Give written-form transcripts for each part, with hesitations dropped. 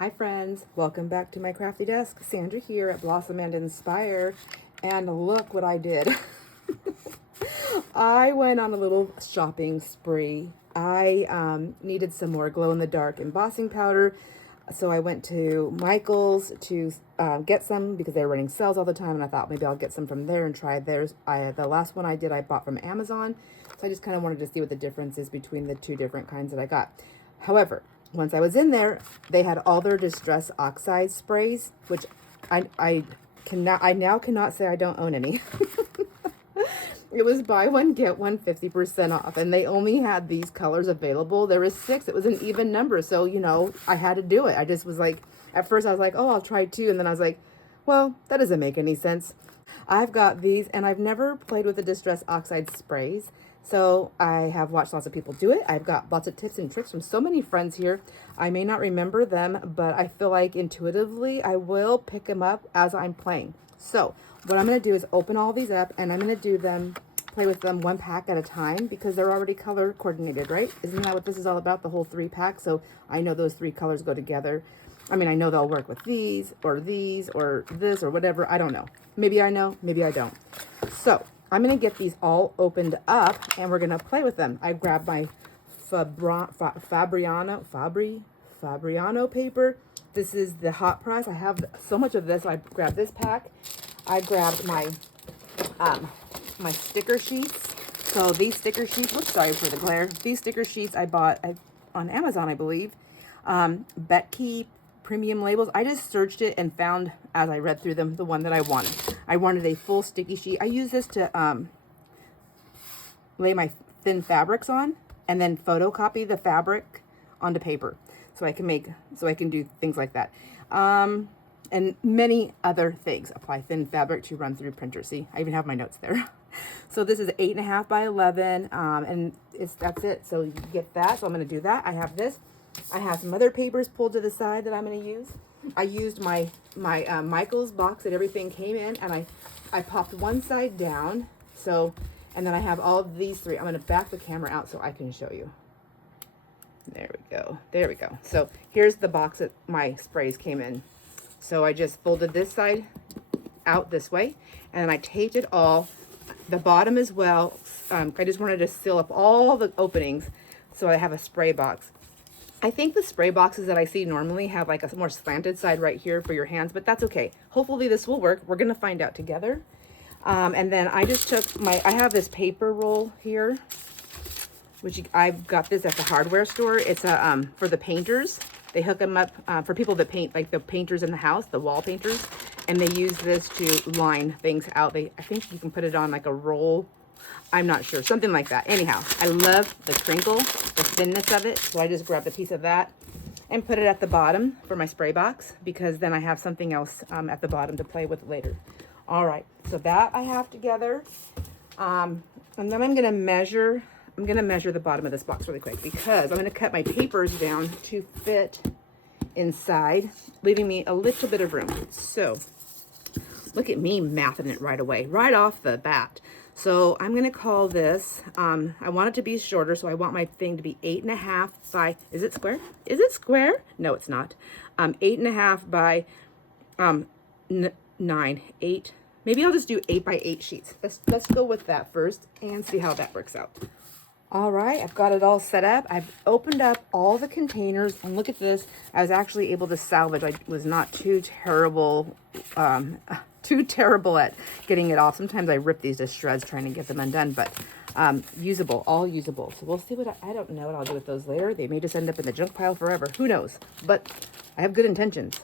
Hi friends, welcome back to my crafty desk. Sandra here at Blossom and Inspire, and look what I did. I went on a little shopping spree. I needed some more glow-in-the-dark embossing powder, so I went to Michael's to get some because they were running sales all the time, and I thought maybe I'll get some from there and try theirs. The last one I did I bought from Amazon, so I just kind of wanted to see what the difference is between the two different kinds that I got. However, once I was in there, they had all their Distress Oxide Sprays, which I now cannot say I don't own any. It was buy one, get one 50% off, and they only had these colors available. There was 6. It was an even number, so, you know, I had to do it. I just was like, at first I was like, oh, I'll try 2, and then I was like, well, that doesn't make any sense. I've got these, and I've never played with the Distress Oxide Sprays, so I have watched lots of people do it. I've got lots of tips and tricks from so many friends here. I may not remember them, but I feel like intuitively I will pick them up as I'm playing. So what I'm going to do is open all these up, and I'm going to do them, play with them 1 pack at a time because they're already color coordinated, right? Isn't that what this is all about, the whole 3 pack? So I know those 3 colors go together. I mean, I know they'll work with these or this or whatever. I don't know. Maybe I know, maybe I don't. So I'm going to get these all opened up and we're going to play with them. I grabbed my Fabriano paper. This is the hot press. I have so much of this. So I grabbed this pack. I grabbed my my sticker sheets. So these sticker sheets, whoops, sorry for the glare. These sticker sheets I bought on Amazon, I believe. Betke premium labels. I just searched it and found, as I read through them, the one that I wanted. I wanted a full sticky sheet. I use this to lay my thin fabrics on and then photocopy the fabric onto paper so I can do things like that. And many other things. Apply thin fabric to run through printer. See, I even have my notes there. So this is 8.5 by 11, and that's it. So you get that. So I'm going to do that. I have this. I have some other papers pulled to the side that I'm going to use. I used my Michael's box that everything came in, and I popped one side down. So, and then I have all of these 3. I'm going to back the camera out so I can show you. There we go. There we go. So here's the box that my sprays came in. So I just folded this side out this way, and then I taped it all, the bottom as well. I just wanted to seal up all the openings so I have a spray box. I think the spray boxes that I see normally have like a more slanted side right here for your hands, but that's okay. Hopefully this will work. We're going to find out together. And then I just took I have this paper roll here, which I've got this at the hardware store. It's for the painters. They hook them up for people that paint, like the painters in the house, the wall painters, and they use this to line things out. I think you can put it on like a roll. I'm not sure, something like that. Anyhow, I love the crinkle, the thinness of it. So I just grabbed a piece of that and put it at the bottom for my spray box because then I have something else at the bottom to play with later. All right, so that I have together. And then I'm gonna measure the bottom of this box really quick because I'm gonna cut my papers down to fit inside, leaving me a little bit of room. So look at me mathing it right away, right off the bat. So I'm going to call this, I want it to be shorter, so I want my thing to be 8.5 by, is it square? Is it square? No, it's not. 8.5 by 9, 8. Maybe I'll just do 8 by 8 sheets. Let's go with that first and see how that works out. All right, I've got it all set up. I've opened up all the containers, and look at this. I was actually able to salvage. I was not too terrible at getting it off. Sometimes I rip these to shreds trying to get them undone, but usable, all usable. So we'll see what I don't know what I'll do with those later. They may just end up in the junk pile forever. Who knows? But I have good intentions.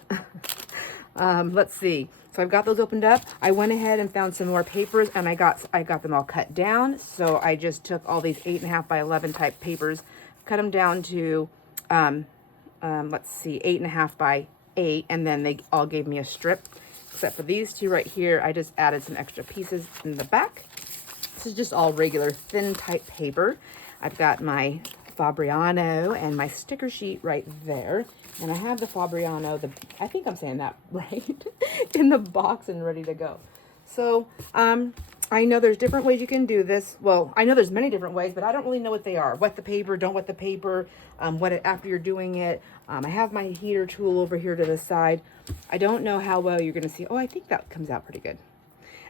Let's see. So I've got those opened up. I went ahead and found some more papers, and I got them all cut down. So I just took all these 8.5 by 11 type papers, cut them down to, let's see, 8.5 by 8, and then they all gave me a strip. Except for these 2 right here, I just added some extra pieces in the back. This is just all regular thin type paper. I've got my Fabriano and my sticker sheet right there. And I have the Fabriano, I think I'm saying that right, in the box and ready to go. So I know there's different ways you can do this. Well, I know there's many different ways, but I don't really know what they are. Wet the paper, don't wet the paper, wet it after you're doing it. I have my heater tool over here to the side. I don't know how well you're going to see. Oh, I think that comes out pretty good.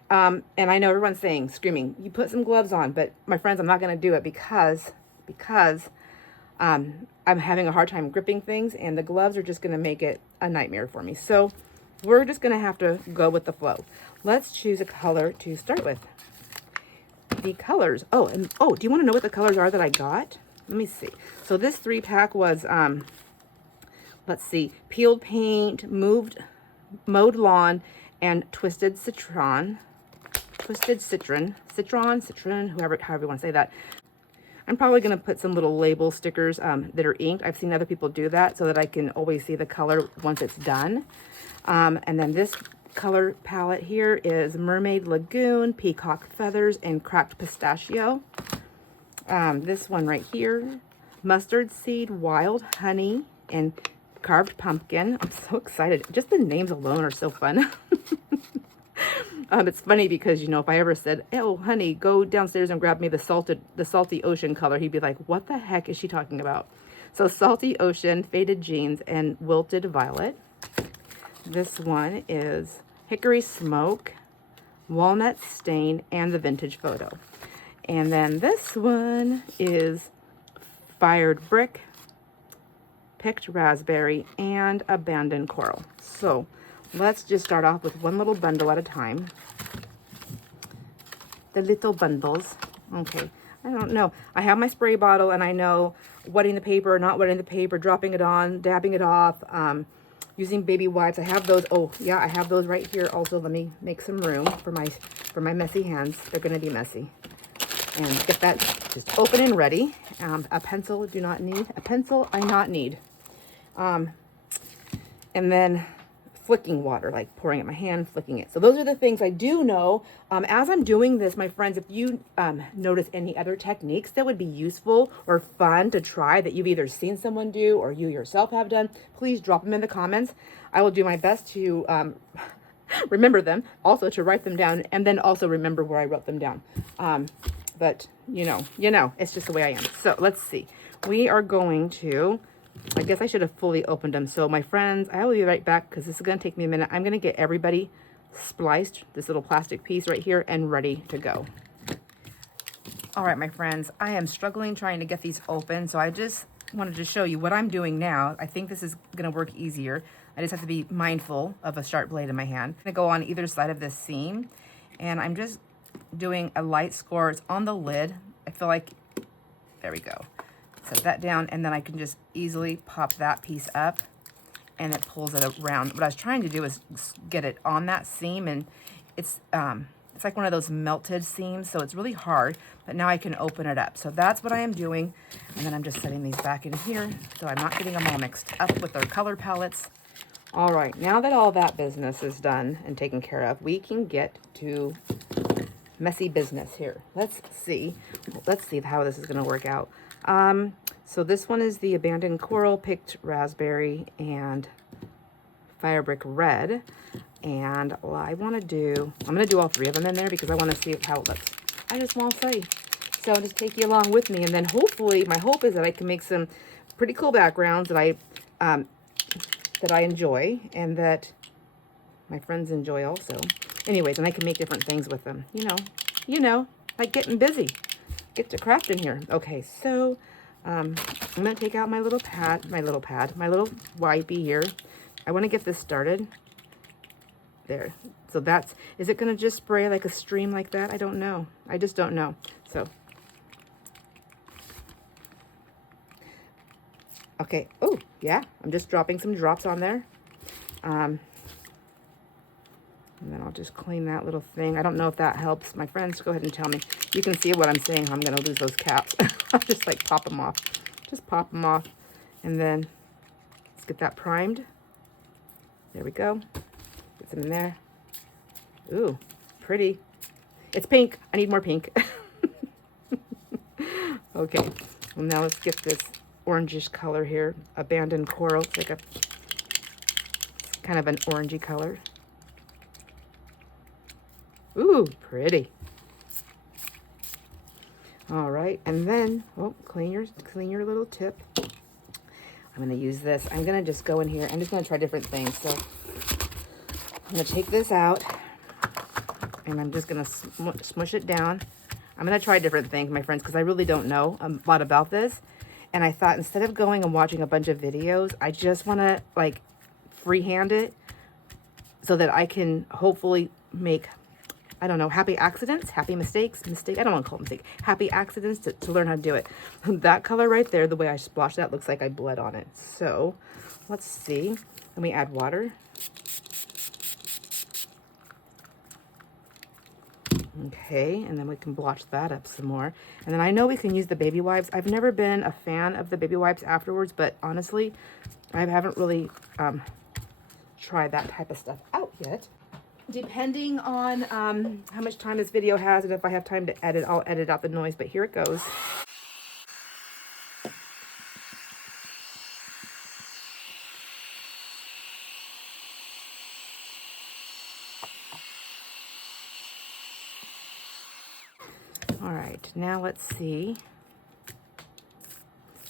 And I know everyone's saying, screaming, you put some gloves on, but my friends, I'm not going to do it because I'm having a hard time gripping things, and the gloves are just going to make it a nightmare for me. So we're just going to have to go with the flow. Let's choose a color to start with. The colors. Oh, do you want to know what the colors are that I got? Let me see. So this 3-pack was, let's see, peeled paint, mowed lawn, and twisted citron, however you want to say that. I'm probably going to put some little label stickers that are inked. I've seen other people do that so that I can always see the color once it's done. And then this color palette here is Mermaid Lagoon, Peacock Feathers, and Cracked Pistachio. This one right here, Mustard Seed, Wild Honey, and Carved Pumpkin. I'm so excited. Just the names alone are so fun. It's funny because, you know, if I ever said, oh, honey, go downstairs and grab me the salty ocean color, he'd be like, what the heck is she talking about? So Salty Ocean, Faded Jeans, and Wilted Violet. This one is Hickory Smoke, Walnut Stain, and the Vintage Photo. And then this one is Fired Brick, Picked Raspberry, and Abandoned Coral. So let's just start off with one little bundle at a time. The little bundles. Okay, I don't know. I have my spray bottle, and I know wetting the paper, not wetting the paper, dropping it on, dabbing it off, using baby wipes. I have those. Oh yeah, I have those right here. Also, let me make some room for my messy hands. They're gonna be messy. And get that just open and ready. A pencil, do not need. A pencil, I not need. And then flicking water, like pouring it in my hand, flicking it. So those are the things I do know. As I'm doing this, my friends, if you notice any other techniques that would be useful or fun to try that you've either seen someone do or you yourself have done, please drop them in the comments. I will do my best to remember them, also to write them down, and then also remember where I wrote them down. But you know, it's just the way I am. So let's see. We are going to, I guess I should have fully opened them. So my friends, I will be right back because this is going to take me a minute. I'm going to get everybody spliced, this little plastic piece right here, and ready to go. All right, my friends, I am struggling trying to get these open. So I just wanted to show you what I'm doing now. I think this is going to work easier. I just have to be mindful of a sharp blade in my hand. I'm going to go on either side of this seam, and I'm just doing a light score. It's on the lid. I feel like, there we go. Set that down, and then I can just easily pop that piece up, and it pulls it around. What I was trying to do is get it on that seam, and it's like one of those melted seams, so it's really hard, but now I can open it up. So that's what I am doing, and then I'm just setting these back in here so I'm not getting them all mixed up with their color palettes. All right, now that all that business is done and taken care of, we can get to messy business here. Let's see how this is going to work out. So this one is the Abandoned Coral, Picked Raspberry, and Firebrick Red. And I'm going to do all three of them in there because I want to see how it looks. I just want to say. So I'll just take you along with me, and then hopefully, my hope is that I can make some pretty cool backgrounds that I enjoy and that my friends enjoy also. Anyways, and I can make different things with them. You know, like getting busy. Get to crafting here. Okay, so I'm going to take out my little wipey here. I want to get this started. There. So is it going to just spray like a stream like that? I don't know. I just don't know. So, okay. Oh, yeah. I'm just dropping some drops on there. And then I'll just clean that little thing. I don't know if that helps. My friends, go ahead and tell me. You can see what I'm saying. I'm going to lose those caps. I'll just like pop them off. Just pop them off. And then let's get that primed. There we go. Get some in there. Ooh, pretty. It's pink. I need more pink. Okay. Well, now let's get this orangish color here. Abandoned Coral. It's like it's kind of an orangey color. Ooh, pretty. All right, and then, oh, clean your little tip. I'm gonna use this. I'm gonna just go in here. I'm just gonna try different things. So I'm gonna take this out, and I'm just gonna smush it down. I'm gonna try different things, my friends, because I really don't know a lot about this. And I thought instead of going and watching a bunch of videos, I just wanna like freehand it so that I can hopefully make, I don't know, happy accidents, happy mistakes, I don't want to call them mistakes, happy accidents to learn how to do it. That color right there, the way I splotched that, looks like I bled on it. So let's see. Let me add water. Okay, and then we can blotch that up some more. And then I know we can use the baby wipes. I've never been a fan of the baby wipes afterwards, but honestly, I haven't really tried that type of stuff out yet. Depending on how much time this video has, and if I have time to edit, I'll edit out the noise, but here it goes. All right, now let's see.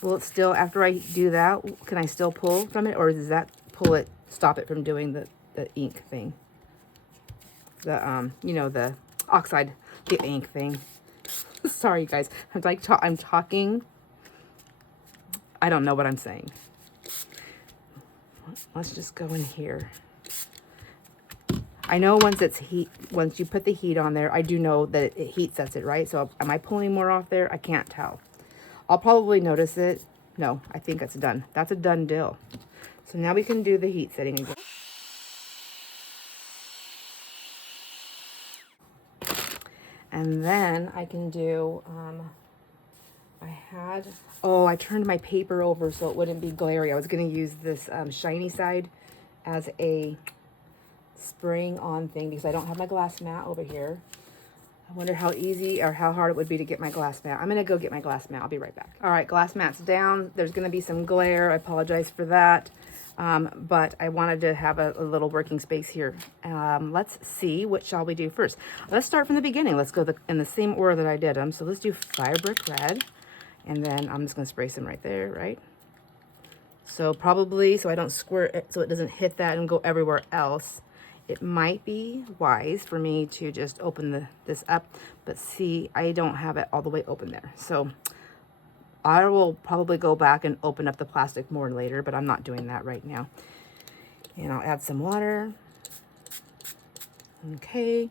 Will it still, after I do that, can I still pull from it, or does that stop it from doing the ink thing? The, you know, the ink thing. Sorry, you guys. I'm talking. I don't know what I'm saying. Let's just go in here. I know once you put the heat on there, I do know that it heat sets it, right? So am I pulling more off there? I can't tell. I'll probably notice it. No, I think it's done. That's a done deal. So now we can do the heat setting again. And then I can do, I turned my paper over so it wouldn't be glary. I was going to use this shiny side as a spraying on thing because I don't have my glass mat over here. I wonder how easy or how hard it would be to get my glass mat. I'm going to go get my glass mat. I'll be right back. All right, glass mat's down. There's going to be some glare. I apologize for that. But I wanted to have a little working space here. Let's see, what shall we do first? Let's start from the beginning. Let's go in the same order that I did them. So let's do Fire Brick Red. And then I'm just going to spray some right there, right? So probably, so I don't squirt it, so it doesn't hit that and go everywhere else. It might be wise for me to just open this up, but see, I don't have it all the way open there. So I will probably go back and open up the plastic more later, but I'm not doing that right now. And I'll add some water. Okay.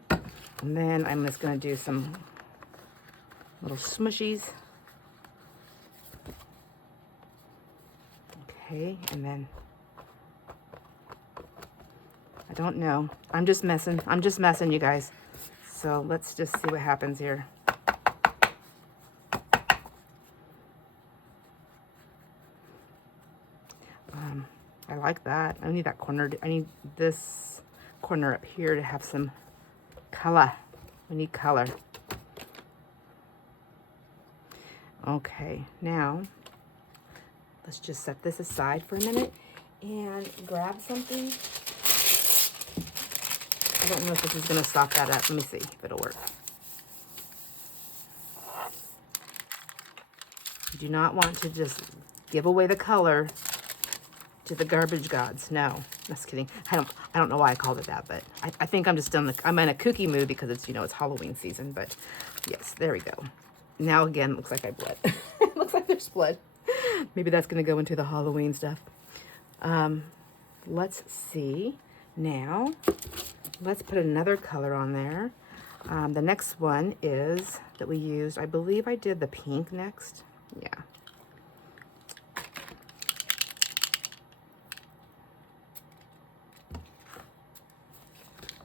And then I'm just going to do some little smushies. Okay. And then I don't know. I'm just messing, you guys. So let's just see what happens here. I like that. I need that corner. I need this corner up here to have some color. We need color. Okay, now let's just set this aside for a minute and grab something. I don't know if this is going to stop that up. Let me see if it'll work. You do not want to just give away the color to the garbage gods. No, just kidding. I don't know why I called it that, but I think I'm just I'm in a kooky mood because it's, you know, it's Halloween season. But yes, there we go. Now again, it looks like I bled. It looks like there's blood. Maybe that's going to go into the Halloween stuff. Let's see. Now, let's put another color on there. The next one is that we used, I believe I did the pink next. Yeah.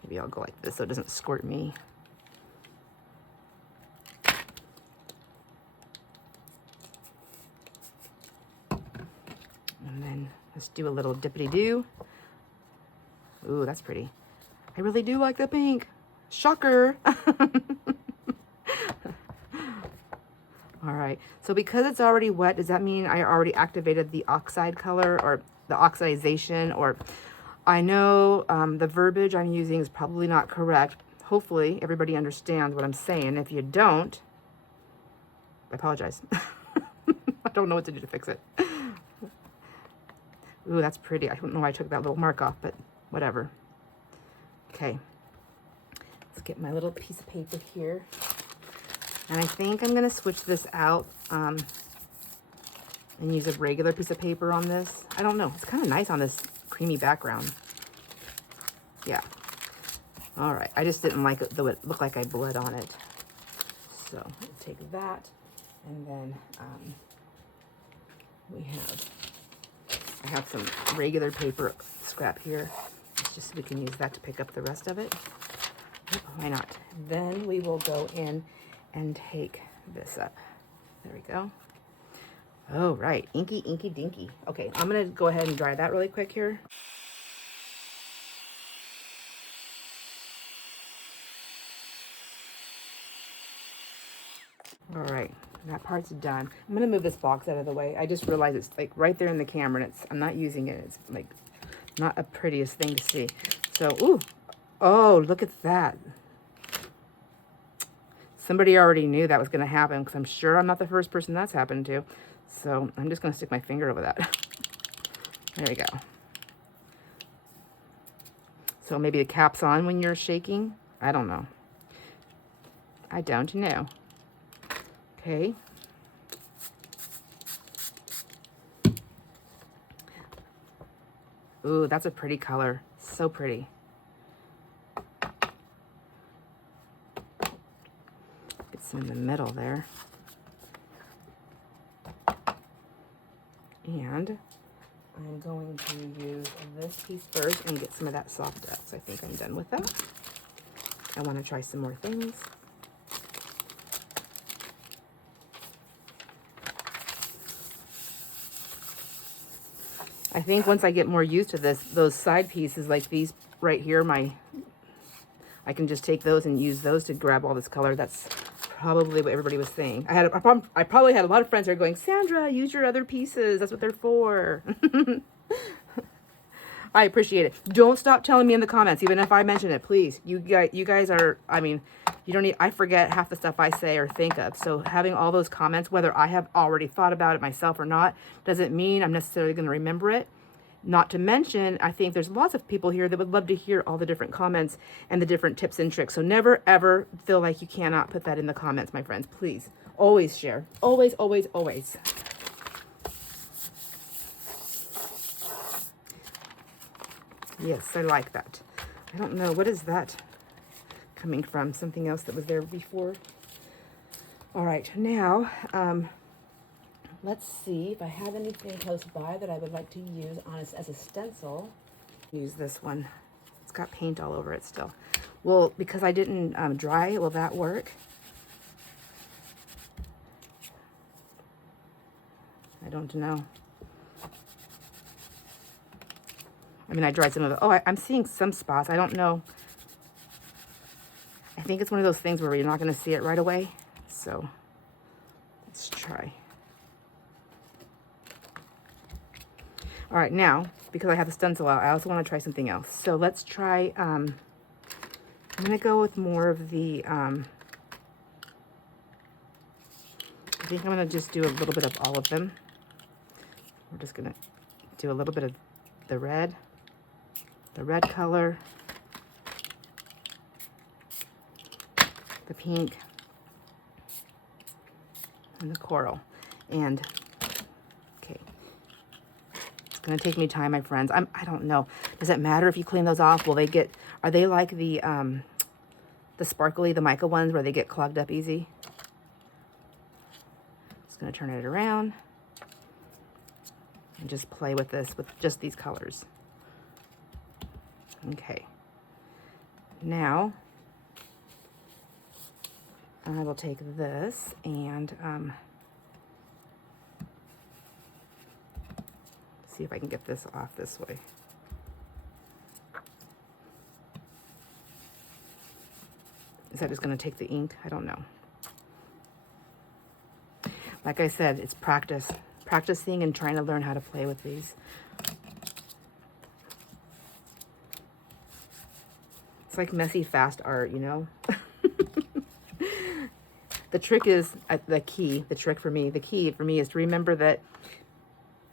Maybe I'll go like this so it doesn't squirt me. And then let's do a little dippity-doo. Ooh, that's pretty. I really do like the pink. Shocker. All right, so because it's already wet, does that mean I already activated the oxide color or the oxidization? Or I know the verbiage I'm using is probably not correct. Hopefully everybody understands what I'm saying. If you don't, I apologize. I don't know what to do to fix it. Ooh, that's pretty. I don't know why I took that little mark off, but whatever. Okay. Let's get my little piece of paper here. And I think I'm going to switch this out and use a regular piece of paper on this. I don't know. It's kind of nice on this creamy background. Yeah. All right. I just didn't like it, though it looked like I bled on it. So I'll take that. And then I have some regular paper scrap here. It's just so we can use that to pick up the rest of it. Oh, why not? Then we will go in and take this up. There we go. Oh, right. Inky, inky, dinky. Okay, I'm going to go ahead and dry that really quick here. All right, that part's done. I'm going to move this box out of the way. I just realized it's like right there in the camera, and I'm not using it. It's like not a prettiest thing to see. So, ooh, oh, look at that. Somebody already knew that was going to happen, because I'm sure I'm not the first person that's happened to. So I'm just going to stick my finger over that. There we go. So maybe the cap's on when you're shaking. I don't know. I don't know. Okay. Ooh, that's a pretty color. So pretty. Get some in the middle there. And I'm going to use this piece first and get some of that soft dust. I think I'm done with that. I want to try some more things. I think once I get more used to this, those side pieces like these right here, I can just take those and use those to grab all this color. That's probably what everybody was saying. I probably had a lot of friends who are going, Sandra, use your other pieces. That's what they're for. I appreciate it. Don't stop telling me in the comments, even if I mention it, please. You guys are, I mean, you don't need, I forget half the stuff I say or think of. So having all those comments, whether I have already thought about it myself or not, doesn't mean I'm necessarily going to remember it. Not to mention, I think there's lots of people here that would love to hear all the different comments and the different tips and tricks. So never, ever feel like you cannot put that in the comments, my friends. Please. Always share. Always, always, always. Yes, I like that. I don't know. What is that coming from? Something else that was there before? All right. Now, let's see if I have anything close by that I would like to use on as a stencil. Use this one. It's got paint all over it still. Well, because I didn't dry it, will that work? I don't know. I mean, I dried some of it. Oh, I'm seeing some spots. I don't know. I think it's one of those things where you're not going to see it right away. So let's try. All right, now, because I have the stencil out, I also want to try something else. So let's try, I'm going to go with more of the, I think I'm going to just do a little bit of all of them. We're just going to do a little bit of the red color, the pink, and the coral. And okay, it's gonna take me time, my friends. I don't know. Does it matter if you clean those off? Will they get? Are they like the sparkly, the mica ones where they get clogged up easy? Just gonna turn it around and just play with this with just these colors. Okay. Now I will take this and see if I can get this off this way. Is that just going to take the ink? I don't know. Like I said, it's practicing and trying to learn how to play with these. It's like messy, fast art, you know? The trick is, the key for me is to remember that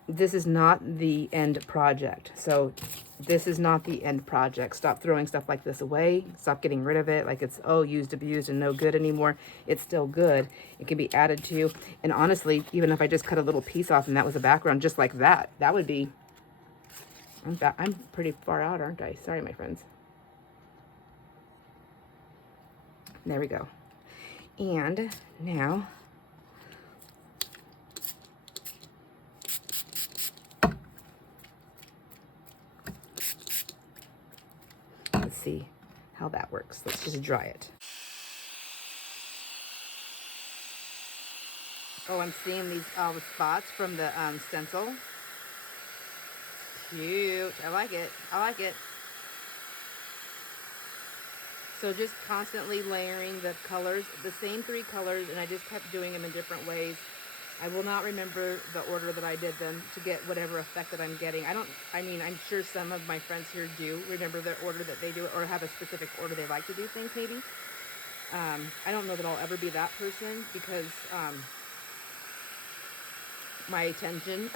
this is not the end project. So this is not the end project. Stop throwing stuff like this away. Stop getting rid of it like it's, oh, used, abused, and no good anymore. It's still good. It can be added to. And honestly, even if I just cut a little piece off and that was a background just like that, that would be, I'm pretty far out, aren't I? Sorry, my friends. There we go. And now, let's see how that works. Let's just dry it. Oh, I'm seeing these all the spots from the stencil. Cute. I like it. I like it. So just constantly layering the colors, the same 3 colors, and I just kept doing them in different ways. I will not remember the order that I did them to get whatever effect that I'm getting. I mean, I'm sure some of my friends here do remember the order that they do it, or have a specific order they like to do things maybe. I don't know that I'll ever be that person because my attention,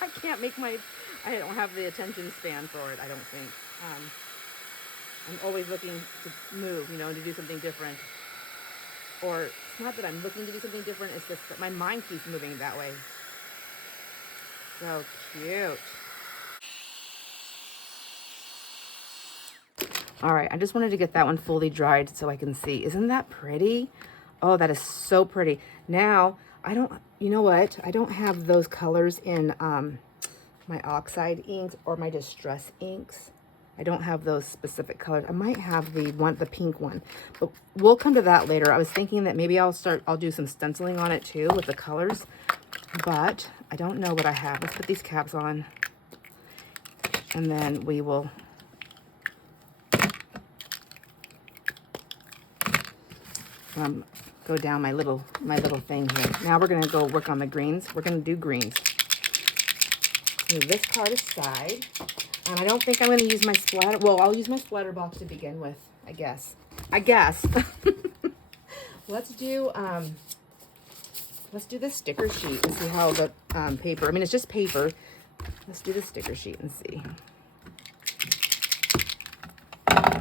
I don't have the attention span for it, I don't think. I'm always looking to move, you know, and to do something different. Or it's not that I'm looking to do something different, it's just that my mind keeps moving that way. So cute. All right, I just wanted to get that one fully dried so I can see. Isn't that pretty? Oh, that is so pretty. Now, you know what? I don't have those colors in my oxide inks or my distress inks. I don't have those specific colors. I might have the pink one, but we'll come to that later. I was thinking that maybe I'll do some stenciling on it too with the colors, but I don't know what I have. Let's put these caps on, and then we will go down my little thing here. Now we're gonna go work on the greens. We're gonna do greens. Move this card aside. And I don't think I'm going to use my splatter. Well, I'll use my splatter box to begin with, I guess. Let's do the sticker sheet and see how the paper. I mean, it's just paper. Let's do the sticker sheet and see.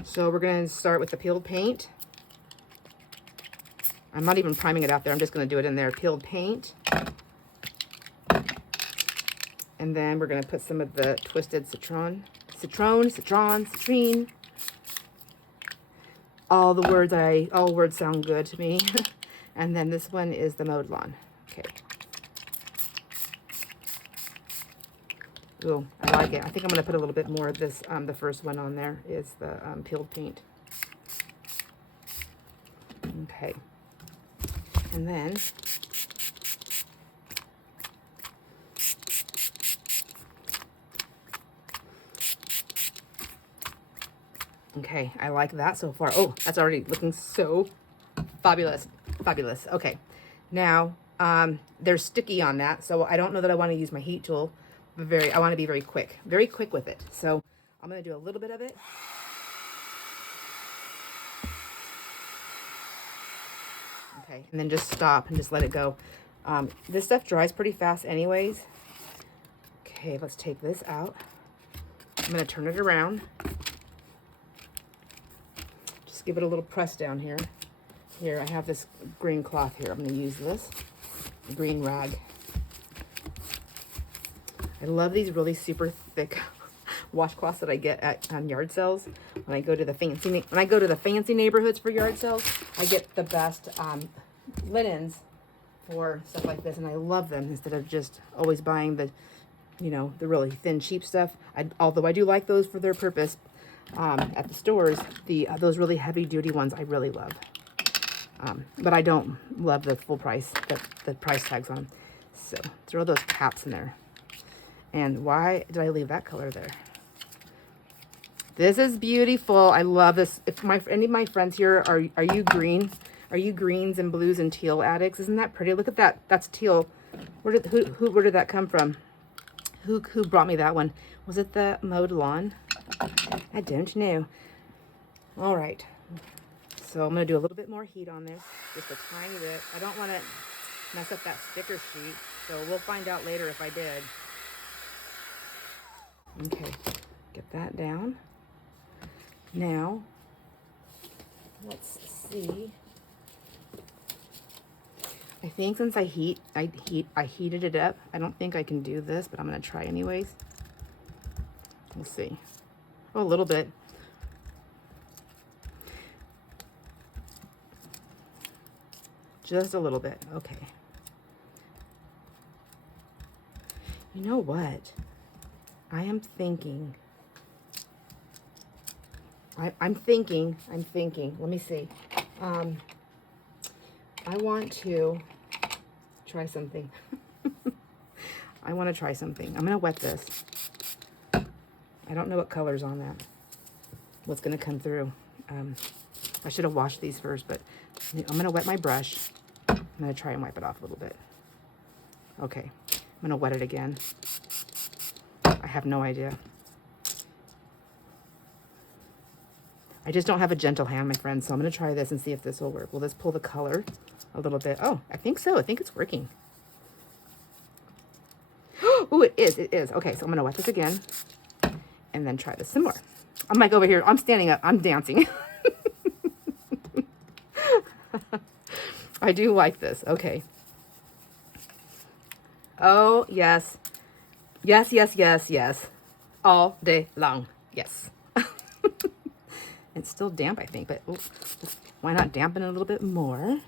So we're going to start with the peeled paint. I'm not even priming it out there. I'm just going to do it in there. Peeled paint. And then we're going to put some of the twisted citrine. All words sound good to me. And then this one is the mowed lawn. Okay. Ooh, I like it. I think I'm going to put a little bit more of this. The first one on there is the peeled paint. Okay. And then okay, I like that so far. Oh, that's already looking so fabulous. Fabulous. Okay. Now, they're sticky on that, so I don't know that I want to use my heat tool. But I want to be very quick with it. So I'm going to do a little bit of it. Okay, and then just stop and just let it go. This stuff dries pretty fast anyways. Okay, let's take this out. I'm going to turn it around. Give it a little press down here. Here, I have this green cloth here. I'm going to use this green rag. I love these really super thick washcloths that I get at yard sales. When I go to the fancy neighborhoods for yard sales, I get the best linens for stuff like this, and I love them instead of just always buying the really thin, cheap stuff. Although I do like those for their purpose. At the stores, those really heavy duty ones I really love, but I don't love the full price, the price tags on them. So throw those caps in there. And why did I leave that color there? This is beautiful. I love this. If any of my friends here are you green? Are you greens and blues and teal addicts? Isn't that pretty? Look at that. That's teal. Where did that come from? Who brought me that one? Was it the mowed lawn? I don't know. All right. So I'm going to do a little bit more heat on this, just a tiny bit. I don't want to mess up that sticker sheet, so we'll find out later if I did. Okay, get that down. Now, let's see. I think since I heated it up, I don't think I can do this, but I'm going to try anyways. We'll see. Oh, a little bit. Just a little bit. Okay. You know what? I am thinking. I'm thinking. Let me see. I want to try something. I want to try something. I'm going to wet this. I don't know what color's on that. What's going to come through. I should have washed these first, but I'm going to wet my brush. I'm going to try and wipe it off a little bit. Okay. I'm going to wet it again. I have no idea. I just don't have a gentle hand, my friends, so I'm going to try this and see if this will work. Will this pull the color a little bit? Oh, I think so. I think it's working. Oh, it is. It is. Okay, so I'm going to wet this again and then try this some more. I'm like over here. I'm standing up. I'm dancing. I do like this. Okay. Oh, yes. Yes, yes, yes, yes. All day long. Yes. It's still damp, I think, but ooh, why not dampen it a little bit more?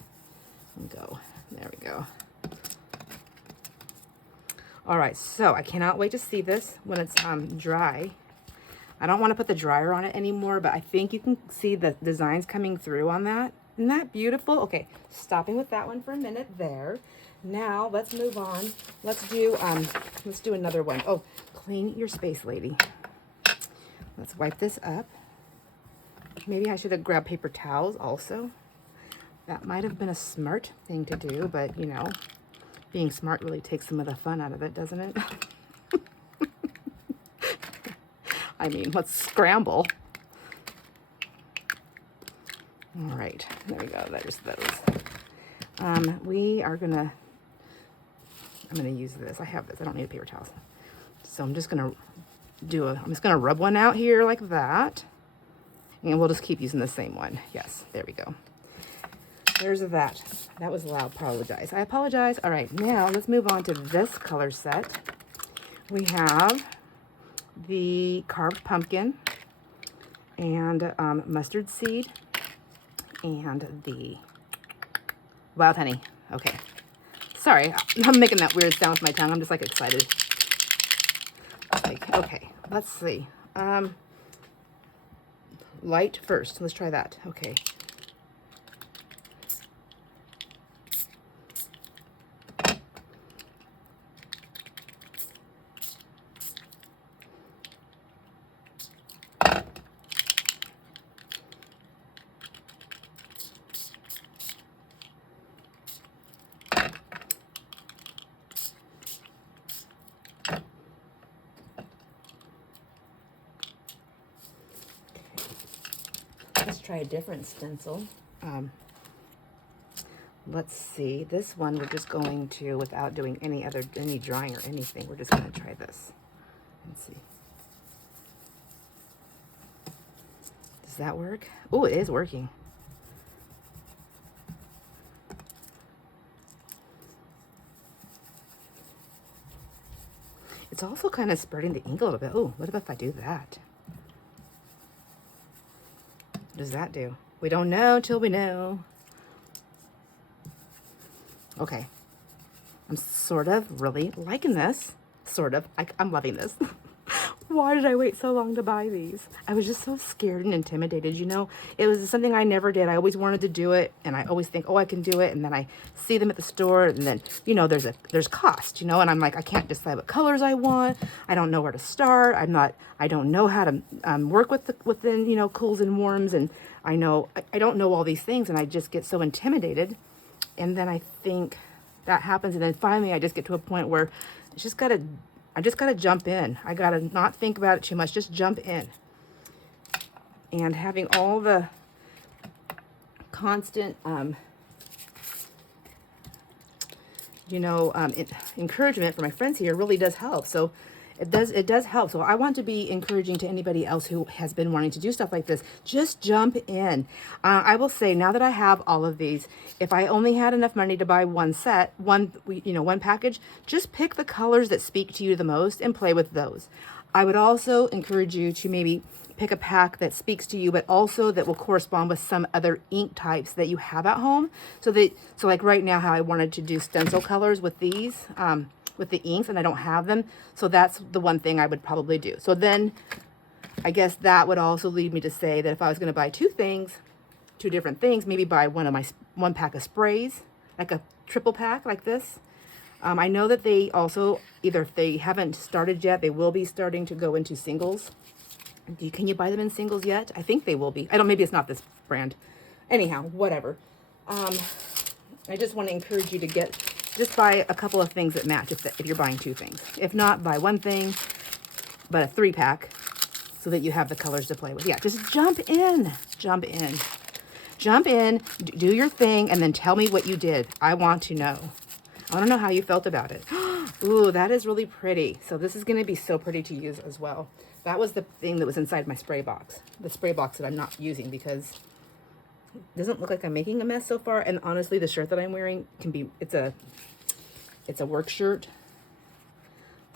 And go. There we go. All right, so I cannot wait to see this when it's dry. I don't want to put the dryer on it anymore, but I think you can see the designs coming through on that. Isn't that beautiful? Okay, stopping with that one for a minute there. Now let's move on. Let's do another one. Oh, clean your space, lady. Let's wipe this up. Maybe I should have grabbed paper towels also. That might have been a smart thing to do, but you know, being smart really takes some of the fun out of it, doesn't it? I mean, let's scramble. All right, there we go. There's those. We are gonna. I'm gonna use this. I have this. I don't need a paper towel. So I'm just gonna I'm just gonna rub one out here like that. And we'll just keep using the same one. Yes, there we go. There's that. That was loud. Apologize. I apologize. All right, now let's move on to this color set. We have the carved pumpkin and mustard seed and the wild honey. Okay. Sorry, I'm making that weird sound with my tongue. I'm just like excited. Like, okay, let's see. Light first. Let's try that. Okay. Let's try a different stencil. Let's see. This one we're just going to, without doing any drying or anything, we're just going to try this and see. Does that work? Oh, it is working. It's also kind of spreading the ink a little bit. Oh, what if I do that? What does that do? We don't know till we know. Okay. I'm sort of really liking this. Sort of. I'm loving this. Why did I wait so long to buy these? I was just so scared and intimidated. You know, it was something I never did. I always wanted to do it, and I always think, oh, I can do it, and then I see them at the store, and then, you know, there's cost, you know, and I'm like, I can't decide what colors I want. I don't know where to start. I don't know how to work within, you know, cools and warms, and I don't know all these things, and I just get so intimidated, and then I think that happens, and then finally I just get to a point where I just gotta jump in. I gotta not think about it too much, just jump in. And having all the constant, encouragement for my friends here really does help. So it does help. So I want to be encouraging to anybody else who has been wanting to do stuff like this. Just jump in. I will say, now that I have all of these, if I only had enough money to buy one package, just pick the colors that speak to you the most and play with those. I would also encourage you to maybe pick a pack that speaks to you, but also that will correspond with some other ink types that you have at home. So like right now, how I wanted to do stencil colors with these, with the inks, and I don't have them. So that's the one thing I would probably do. So then I guess that would also lead me to say that if I was going to buy two different things, maybe buy one pack of sprays, like a triple pack like this. I know that they also, either if they haven't started yet, they will be starting to go into singles. Can you buy them in singles yet? I think they will be. Maybe it's not this brand. Anyhow, whatever. I just want to encourage you to just buy a couple of things that match if you're buying two things. If not, buy one thing, but a 3-pack so that you have the colors to play with. Yeah, just jump in, do your thing, and then tell me what you did. I want to know. I want to know how you felt about it. Ooh, that is really pretty. So this is going to be so pretty to use as well. That was the thing that was inside my spray box. The spray box that I'm not using because it doesn't look like I'm making a mess so far. And honestly, the shirt that I'm wearing it's a work shirt.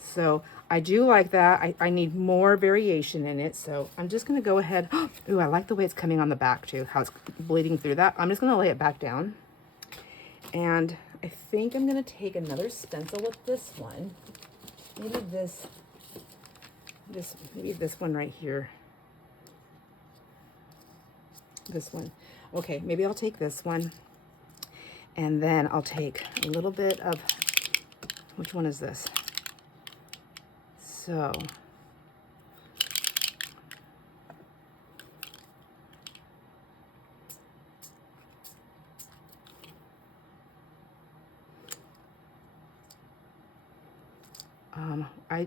So I do like that. I need more variation in it. So I'm just going to go ahead. Ooh, I like the way it's coming on the back too, how it's bleeding through that. I'm just going to lay it back down. And I think I'm going to take another stencil with this one. Maybe maybe this one right here. This one. Okay, maybe I'll take this one. And then I'll take a little bit of, which one is this? So,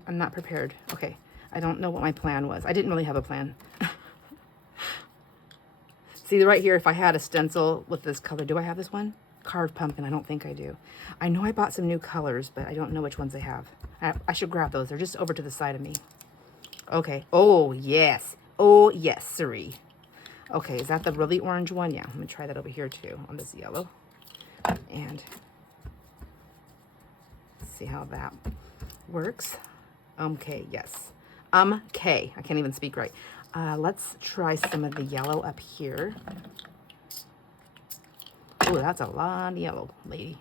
I'm not prepared. Okay. I don't know what my plan was. I didn't really have a plan. See right here, if I had a stencil with this color, do I have this one? Carved pumpkin, I don't think I do. I know I bought some new colors, but I don't know which ones I have. I should grab those. They're just over to the side of me. Okay. Oh, yes. Oh, yes, siree. Okay, is that the really orange one? Yeah, I'm going to try that over here too on this yellow. And see how that works. Okay, yes. Okay, I can't even speak right. Let's try some of the yellow up here. Oh, that's a lot of yellow, lady.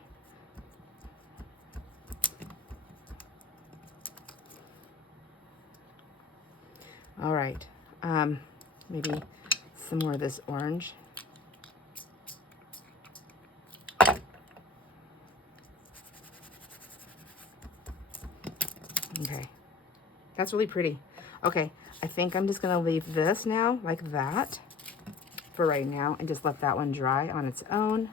All right. Maybe some more of this orange. Okay. That's really pretty. Okay, I think I'm just going to leave this now like that for right now and just let that one dry on its own.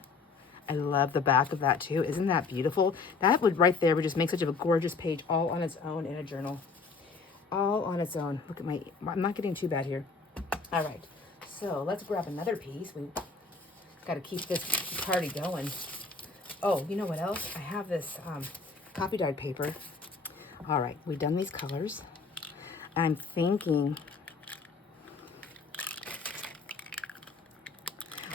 I love the back of that too. Isn't that beautiful? That would right there would just make such a gorgeous page all on its own in a journal. All on its own. Look at I'm not getting too bad here. All right, so let's grab another piece. We got to keep this party going. Oh, you know what else? I have this copy dyed paper. All right, we've done these colors. I'm thinking,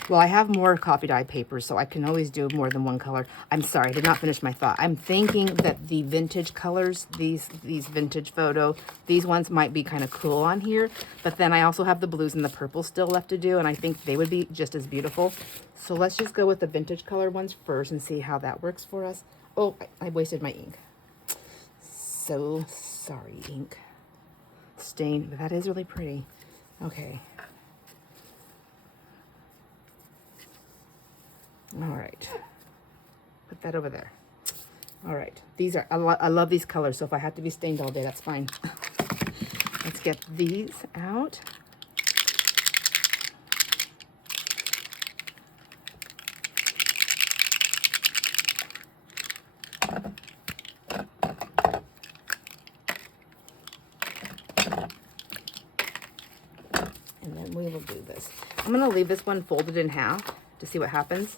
well, I have more coffee dye papers, so I can always do more than one color. I'm sorry, I did not finish my thought. I'm thinking that the vintage colors, these vintage photo, these ones might be kind of cool on here, but then I also have the blues and the purple still left to do, and I think they would be just as beautiful. So let's just go with the vintage color ones first and see how that works for us. Oh, I wasted my ink. So sorry, ink. Stain, but that is really pretty. Okay. All right. Put that over there. All right. These are, I love these colors, so if I have to be stained all day, that's fine. Let's get these out. And then we will do this. I'm going to leave this one folded in half to see what happens.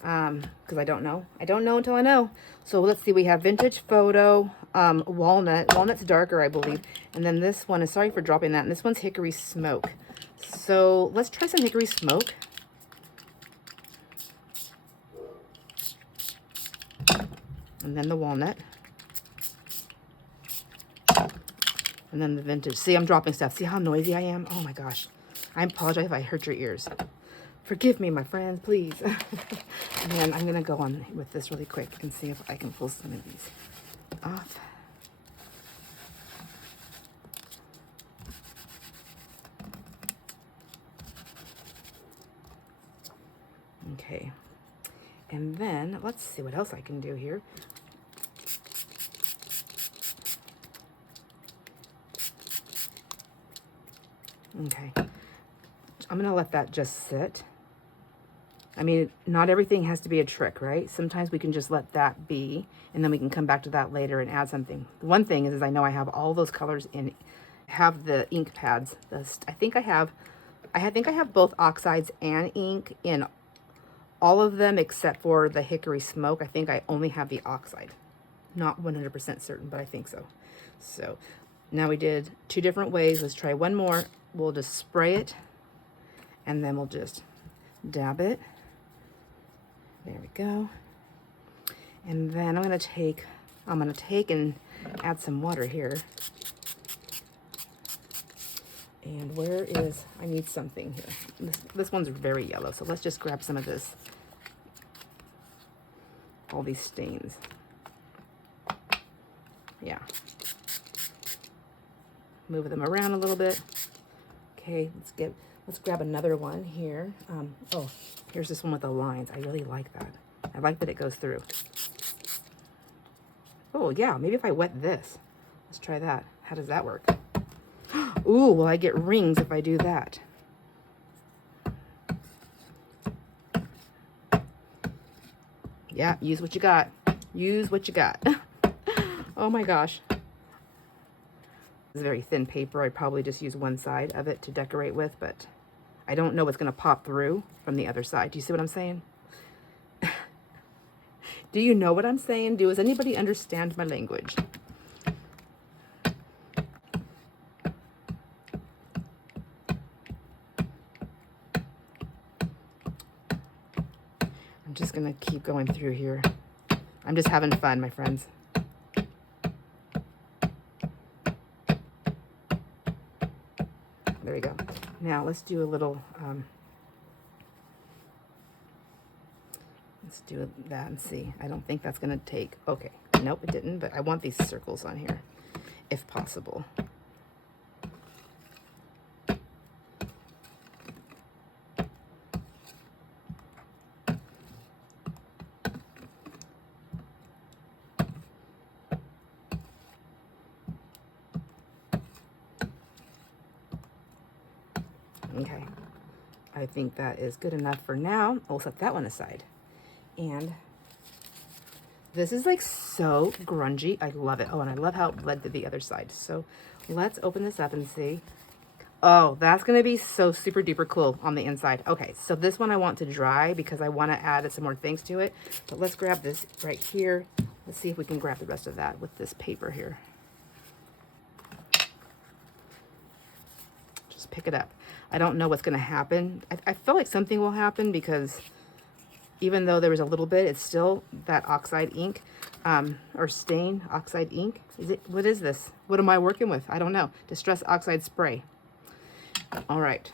Because I don't know. I don't know until I know. So let's see. We have Vintage Photo, Walnut. Walnut's darker, I believe. And then this one is, sorry for dropping that. And this one's Hickory Smoke. So let's try some Hickory Smoke. And then the Walnut. And then the Vintage. See, I'm dropping stuff. See how noisy I am? Oh my gosh. I apologize if I hurt your ears. Forgive me, my friends, please. And then I'm going to go on with this really quick and see if I can pull some of these off. Okay. And then let's see what else I can do here. Okay. I'm going to let that just sit. I mean, not everything has to be a trick, right? Sometimes we can just let that be, and then we can come back to that later and add something. The one thing is I know I have all those colors in, have the ink pads. I think I have both oxides and ink in all of them except for the Hickory Smoke. I think I only have the oxide. Not 100% certain, but I think so. So now we did 2 different ways. Let's try one more. We'll just spray it, and then we'll just dab it. There we go. And then I'm gonna take and add some water here. And where is, I need something here. This one's very yellow, so let's just grab some of this. All these stains. Yeah. Move them around a little bit. Okay, let's grab another one here. Oh, here's this one with the lines. I really like that. I like that it goes through. Oh yeah, maybe if I wet this. Let's try that. How does that work? Ooh, will I get rings if I do that? Yeah, use what you got. Use what you got. Oh my gosh. This is very thin paper. I'd probably just use one side of it to decorate with, but I don't know what's going to pop through from the other side. Do you see what I'm saying? Do you know what I'm saying? Does anybody understand my language? I'm just going to keep going through here. I'm just having fun, my friends. There we go. Now let's do a little, let's do that and see. I don't think that's going to take, okay. Nope, it didn't, but I want these circles on here, if possible. Okay, I think that is good enough for now. I'll set that one aside. And this is like so grungy. I love it. Oh, and I love how it bled to the other side. So let's open this up and see. Oh, that's going to be so super duper cool on the inside. Okay, so this one I want to dry because I want to add some more things to it. But let's grab this right here. Let's see if we can grab the rest of that with this paper here. Just pick it up. I don't know what's going to happen. I feel like something will happen because even though there was a little bit, it's still that oxide ink or stain, oxide ink. What is this? What am I working with? I don't know. Distress Oxide Spray. All right.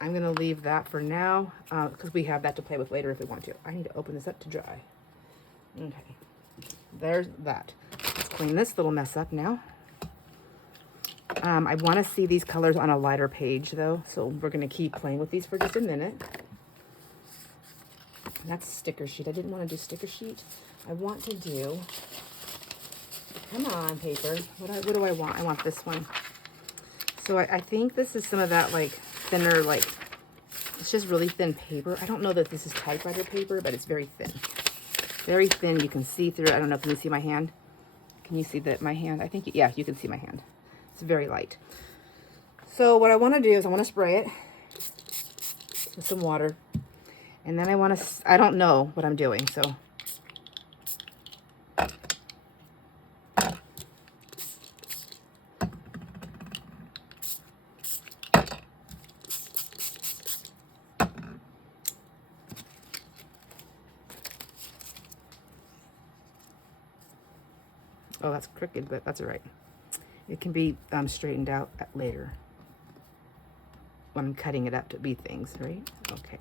I'm going to leave that for now because we have that to play with later if we want to. I need to open this up to dry. Okay. There's that. Let's clean this little mess up now. I want to see these colors on a lighter page though, so we're going to keep playing with these for just a minute. That's sticker sheet. I didn't want to do sticker sheet. I want to do, come on paper, what do I want? I want this one. So I think this is some of that like thinner, like it's just really thin paper. I don't know that this is typewriter paper, but it's very thin. Very thin. You can see through it. I don't know, can you see my hand? Can you see that my hand? I think, yeah, you can see my hand. It's very light. So what I want to do is I want to spray it with some water. And then I want to, I don't know what I'm doing, so. Oh, that's crooked, but that's all right. It can be straightened out later when I'm cutting it up to be things, right? Okay.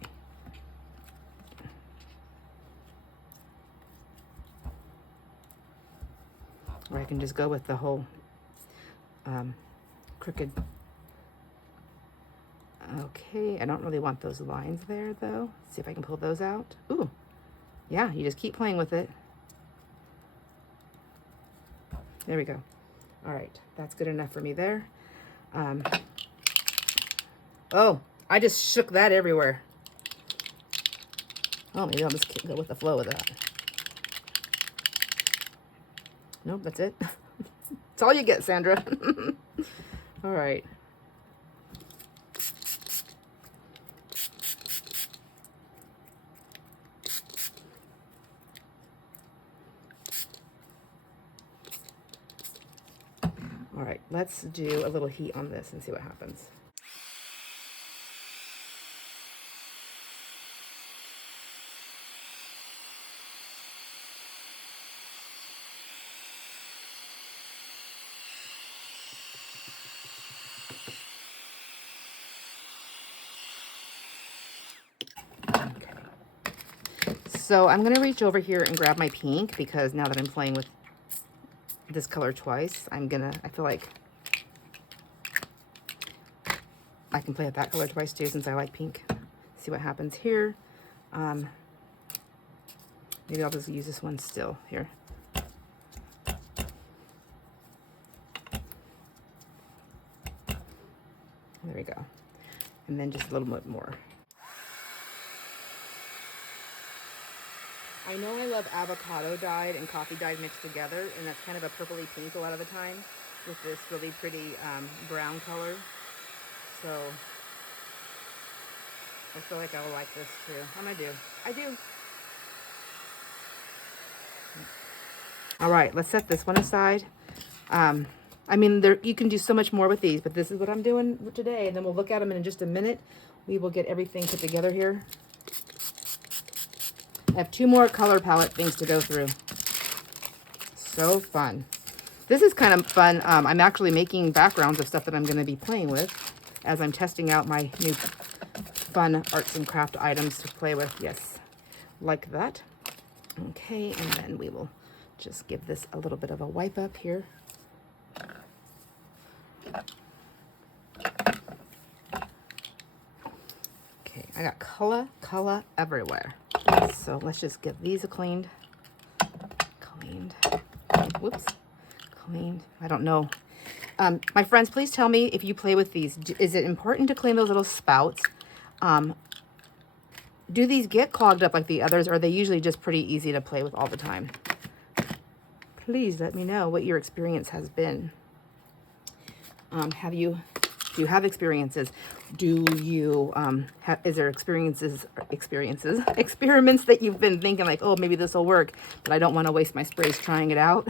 Or I can just go with the whole crooked. Okay, I don't really want those lines there though. See if I can pull those out. Ooh, yeah, you just keep playing with it. There we go. All right, that's good enough for me there. Oh, I just shook that everywhere. Oh, maybe I'll just go with the flow of that. Nope, that's it. That's all you get, Sandra. All right. All right, let's do a little heat on this and see what happens. So I'm going to reach over here and grab my pink because now that I'm playing with this color twice, I feel like I can play with that color twice too since I like pink. See what happens here. Maybe I'll just use this one still here. There we go. And then just a little bit more. I know I love avocado dyed and coffee dyed mixed together, and that's kind of a purpley pink a lot of the time with this really pretty brown color. So I feel like I will like this too. And I do. All right, let's set this one aside. I mean, you can do so much more with these, but this is what I'm doing today, and then we'll look at them in just a minute. We will get everything put together here. I have 2 more color palette things to go through. So fun. This is kind of fun. I'm actually making backgrounds of stuff that I'm going to be playing with as I'm testing out my new fun arts and craft items to play with. Yes, like that. Okay, and then we will just give this a little bit of a wipe up here. Okay, I got color everywhere. So let's just get these cleaned. Whoops. Cleaned. I don't know. My friends, please tell me if you play with these. Is it important to clean those little spouts? Do these get clogged up like the others, or are they usually just pretty easy to play with all the time? Please let me know what your experience has been. Do you have experiences? Do you is there experiments that you've been thinking like, oh, maybe this will work, but I don't want to waste my sprays trying it out?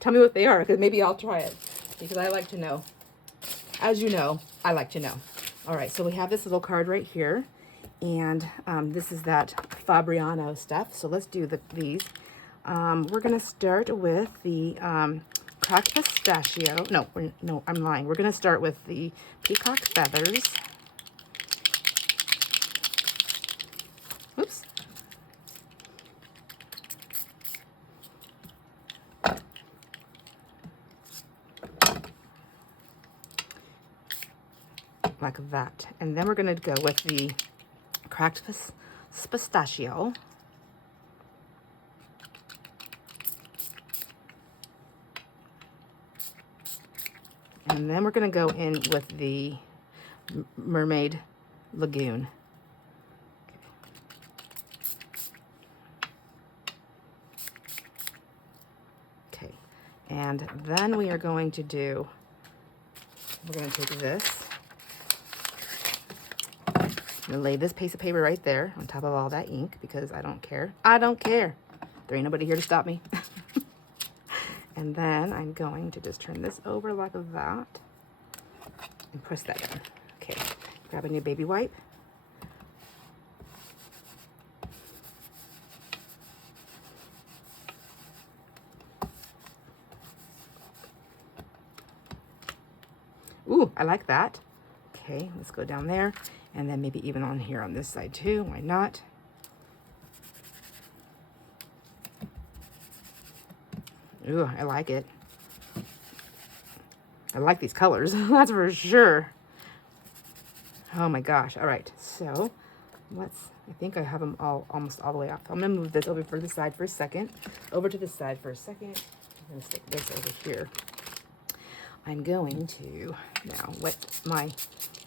Tell me what they are, because maybe I'll try it, because I like to know. As you know, I like to know. All right, so we have this little card right here, and this is that Fabriano stuff. So let's do these. We're gonna start with the cracked pistachio. No, I'm lying. We're going to start with the peacock feathers. Oops. Like that. And then we're going to go with the cracked pistachio. And then we're going to go in with the Mermaid Lagoon. Okay. And then we are going to we're going to take this. I'm gonna lay this piece of paper right there on top of all that ink because I don't care. I don't care. There ain't nobody here to stop me. And then I'm going to just turn this over like that and press that down. Okay, grab a new baby wipe. Ooh, I like that. Okay, let's go down there. And then maybe even on here on this side too. Why not? Ooh, I like it. I like these colors, that's for sure. Oh my gosh. All right, so I think I have them all almost all the way up. I'm gonna move this over for the side for a second. Over to the side for a second. I'm gonna stick this over here. I'm going to now wet my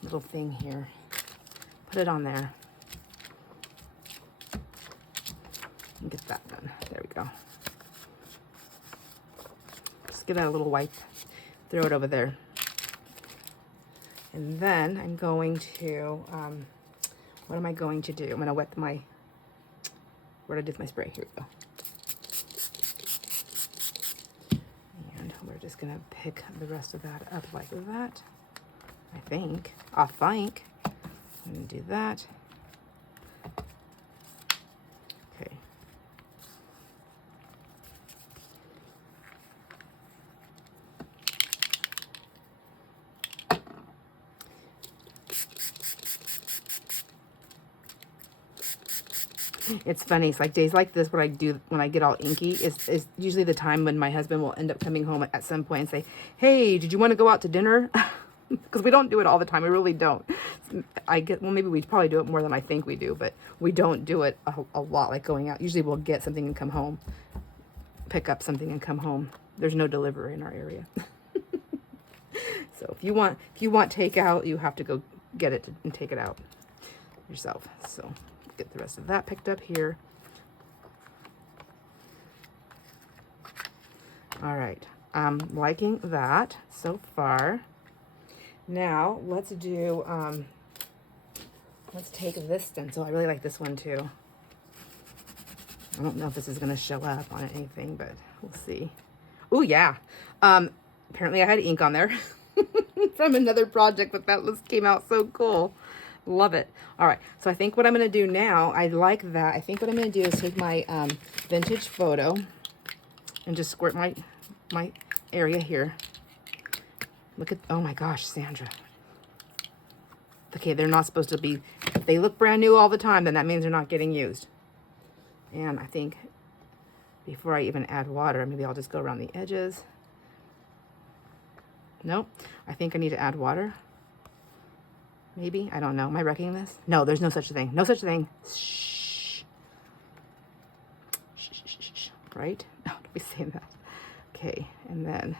little thing here. Put it on there. And get that done. There we go. Just give that a little wipe. Throw it over there. And then I'm going to, what am I going to do? I'm going to wet my, where did I do my spray? Here we go. And we're just going to pick the rest of that up like that. I think. I'm going to do that. Okay. It's funny. It's like days like this, what I do when I get all inky is usually the time when my husband will end up coming home at some point and say, hey, did you want to go out to dinner? Because we don't do it all the time. We really don't. Well, maybe we probably do it more than I think we do, but we don't do it a lot, like going out. Usually we'll get something and come home, pick up something and come home. There's no delivery in our area. So if you want takeout, you have to go get it and take it out yourself. So get the rest of that picked up here. All right, I'm liking that so far. Now let's do, let's take this stencil. I really like this one too. I don't know if this is gonna show up on anything, but we'll see. Oh yeah. Apparently I had ink on there from another project, but that list came out so cool. Love it. All right, so I think what I'm gonna do now, I like that. I think what I'm gonna do is take my vintage photo and just squirt my area here. Look at, oh my gosh, Sandra. Okay, they're not supposed to be, if they look brand new all the time, then that means they're not getting used. And I think before I even add water, maybe I'll just go around the edges. Nope, I think I need to add water. Maybe, I don't know. Am I wrecking this? No, there's no such thing. No such thing. Shh. Shh, shh, shh, shh. Right? No, don't be saying that. Okay, and then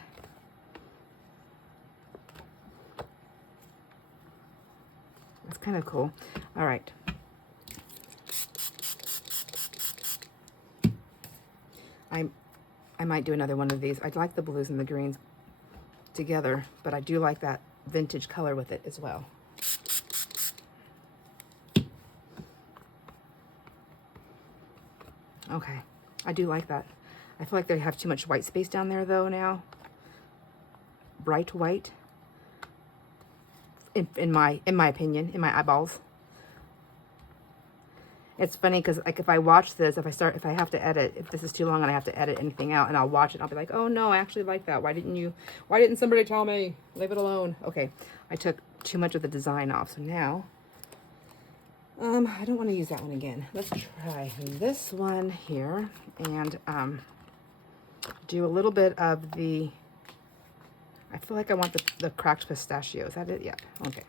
that's kind of cool. All right. I might do another one of these. I like the blues and the greens together, but I do like that vintage color with it as well. Okay, I do like that. I feel like they have too much white space down there though now. Bright white. In my opinion, in my eyeballs. It's funny because like if I watch this, if I have to edit, if this is too long and I have to edit anything out and I'll watch it and I'll be like, oh no, I actually like that. Why didn't somebody tell me? Leave it alone. Okay, I took too much of the design off, so now I don't want to use that one again. Let's try this one here and do a little bit of the, I feel like I want the cracked pistachio. Is that it? Yeah. Okay.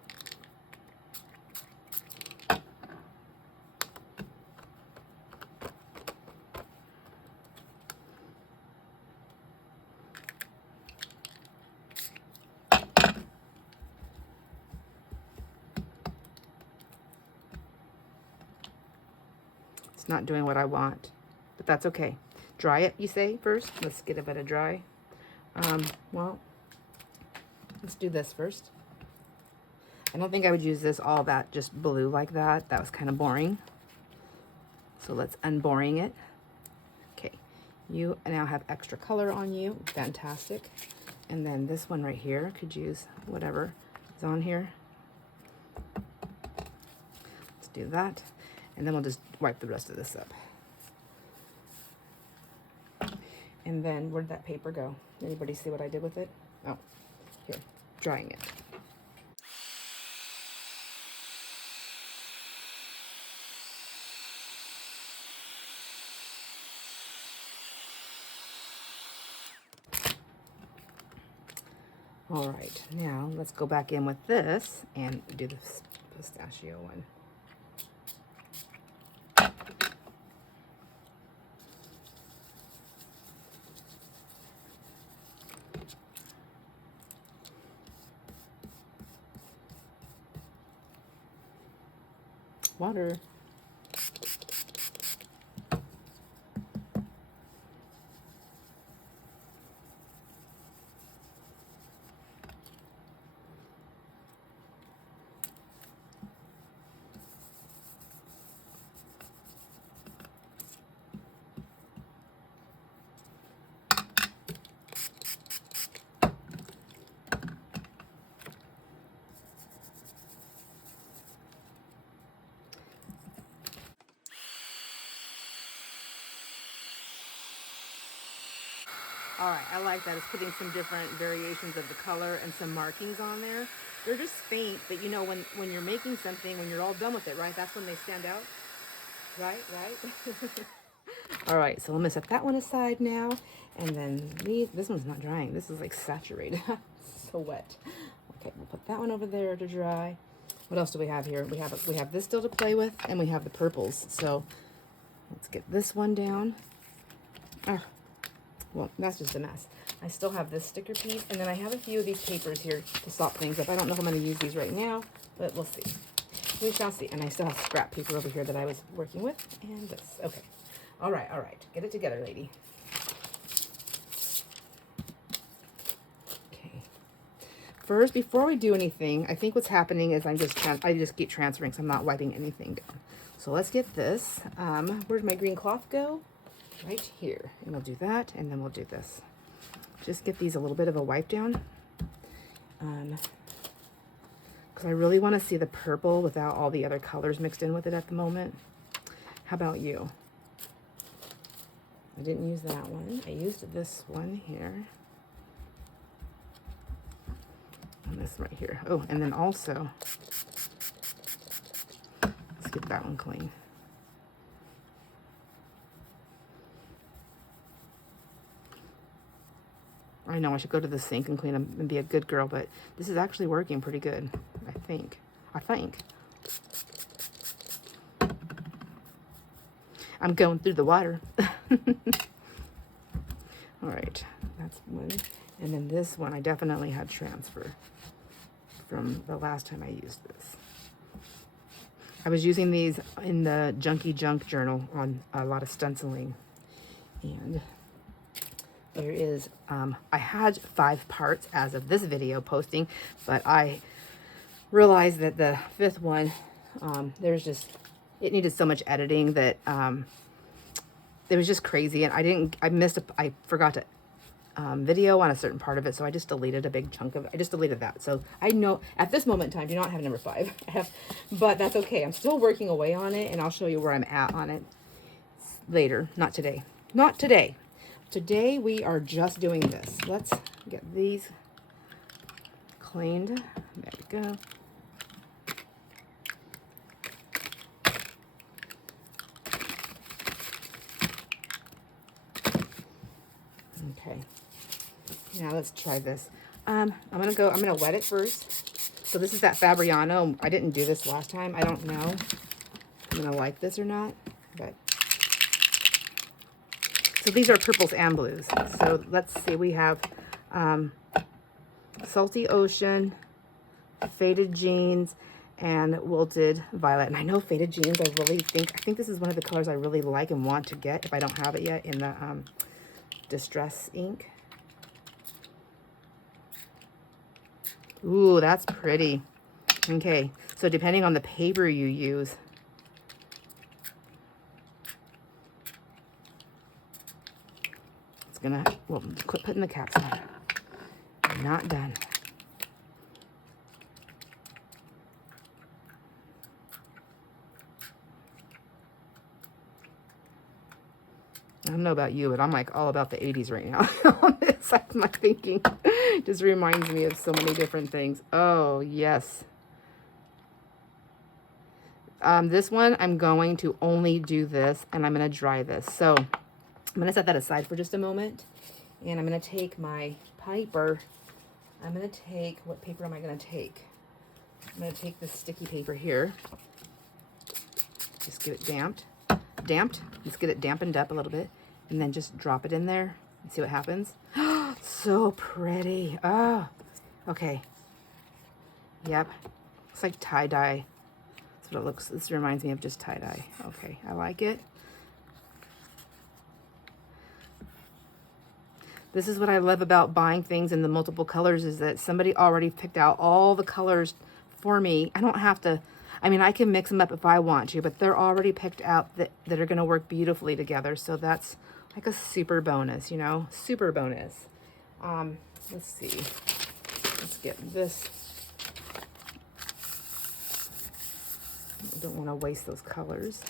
It's not doing what I want, but that's okay. Dry it, you say, first? Let's get a bit of dry. Well, let's do this first. I don't think I would use this all that just blue like that. That was kind of boring. So let's unboring it. Okay, you now have extra color on you. Fantastic. And then this one right here, could use whatever is on here. Let's do that. And then we'll just wipe the rest of this up. And then where'd that paper go? Anybody see what I did with it? Oh, here, drying it. All right, now let's go back in with this and do the pistachio one. Water. All right, I like that. It's putting some different variations of the color and some markings on there. They're just faint, but you know, when you're making something, when you're all done with it, right? That's when they stand out. Right? All right, so I'm gonna set that one aside now. And then this one's not drying. This is like saturated. So wet. Okay, we'll put that one over there to dry. What else do we have here? We have this still to play with, and we have the purples. So let's get this one down. Well, that's just a mess. I still have this sticker piece, and then I have a few of these papers here to sop things up. I don't know if I'm going to use these right now, but we'll see. We shall see. And I still have scrap paper over here that I was working with, and this. Okay. All right. Get it together, lady. Okay. First, before we do anything, I think what's happening is I just keep transferring, so I'm not wiping anything down. So let's get this. Where'd my green cloth go? Right here. And we'll do that, and then we'll do this. Just get these a little bit of a wipe down. Because I really want to see the purple without all the other colors mixed in with it at the moment. How about you? I didn't use that one. I used this one here. And this right here. Oh, and then also, let's get that one clean. I know I should go to the sink and clean them and be a good girl, but this is actually working pretty good, I think. I'm going through the water. All right, that's one. And then this one, I definitely had transfer from the last time I used this. I was using these in the Junky Junk journal on a lot of stenciling. And there is, I had 5 parts as of this video posting, but I realized that the 5th one, it needed so much editing that it was just crazy. And I forgot to video on a certain part of it, so I just deleted a big chunk of it. I just deleted that. So I know at this moment in time, do not have number 5. But that's okay. I'm still working away on it, and I'll show you where I'm at on it later. Not today. Not today. Today we are just doing this. Let's get these cleaned. There we go. Okay. Now let's try this. I'm gonna wet it first. So this is that Fabriano. I didn't do this last time. I don't know if I'm gonna like this or not, but so these are purples and blues. So let's see, we have Salty Ocean, Faded Jeans, and Wilted Violet. And I know Faded Jeans, I think this is one of the colors I really like and want to get if I don't have it yet in the Distress ink. Ooh, that's pretty. Okay, so depending on the paper you use, it's gonna, well, quit putting the caps on. I'm not done. I don't know about you, but I'm like all about the 80s right now. That's my thinking. Just reminds me of so many different things. Oh, yes. This one, I'm going to only do this, and I'm going to dry this. So I'm going to set that aside for just a moment, and I'm going to take my paper. I'm going to take, what paper am I going to take? I'm going to take this sticky paper here. Just get it damped. Let's get it dampened up a little bit, and then just drop it in there and see what happens. So pretty. Oh, okay. Yep. It's like tie-dye. That's what it looks. This reminds me of just tie-dye. Okay, I like it. This is what I love about buying things in the multiple colors, is that somebody already picked out all the colors for me. I don't have to, I mean, I can mix them up if I want to, but they're already picked out that are going to work beautifully together. So that's like a super bonus, you know, super bonus. Let's see. Let's get this. I don't want to waste those colors.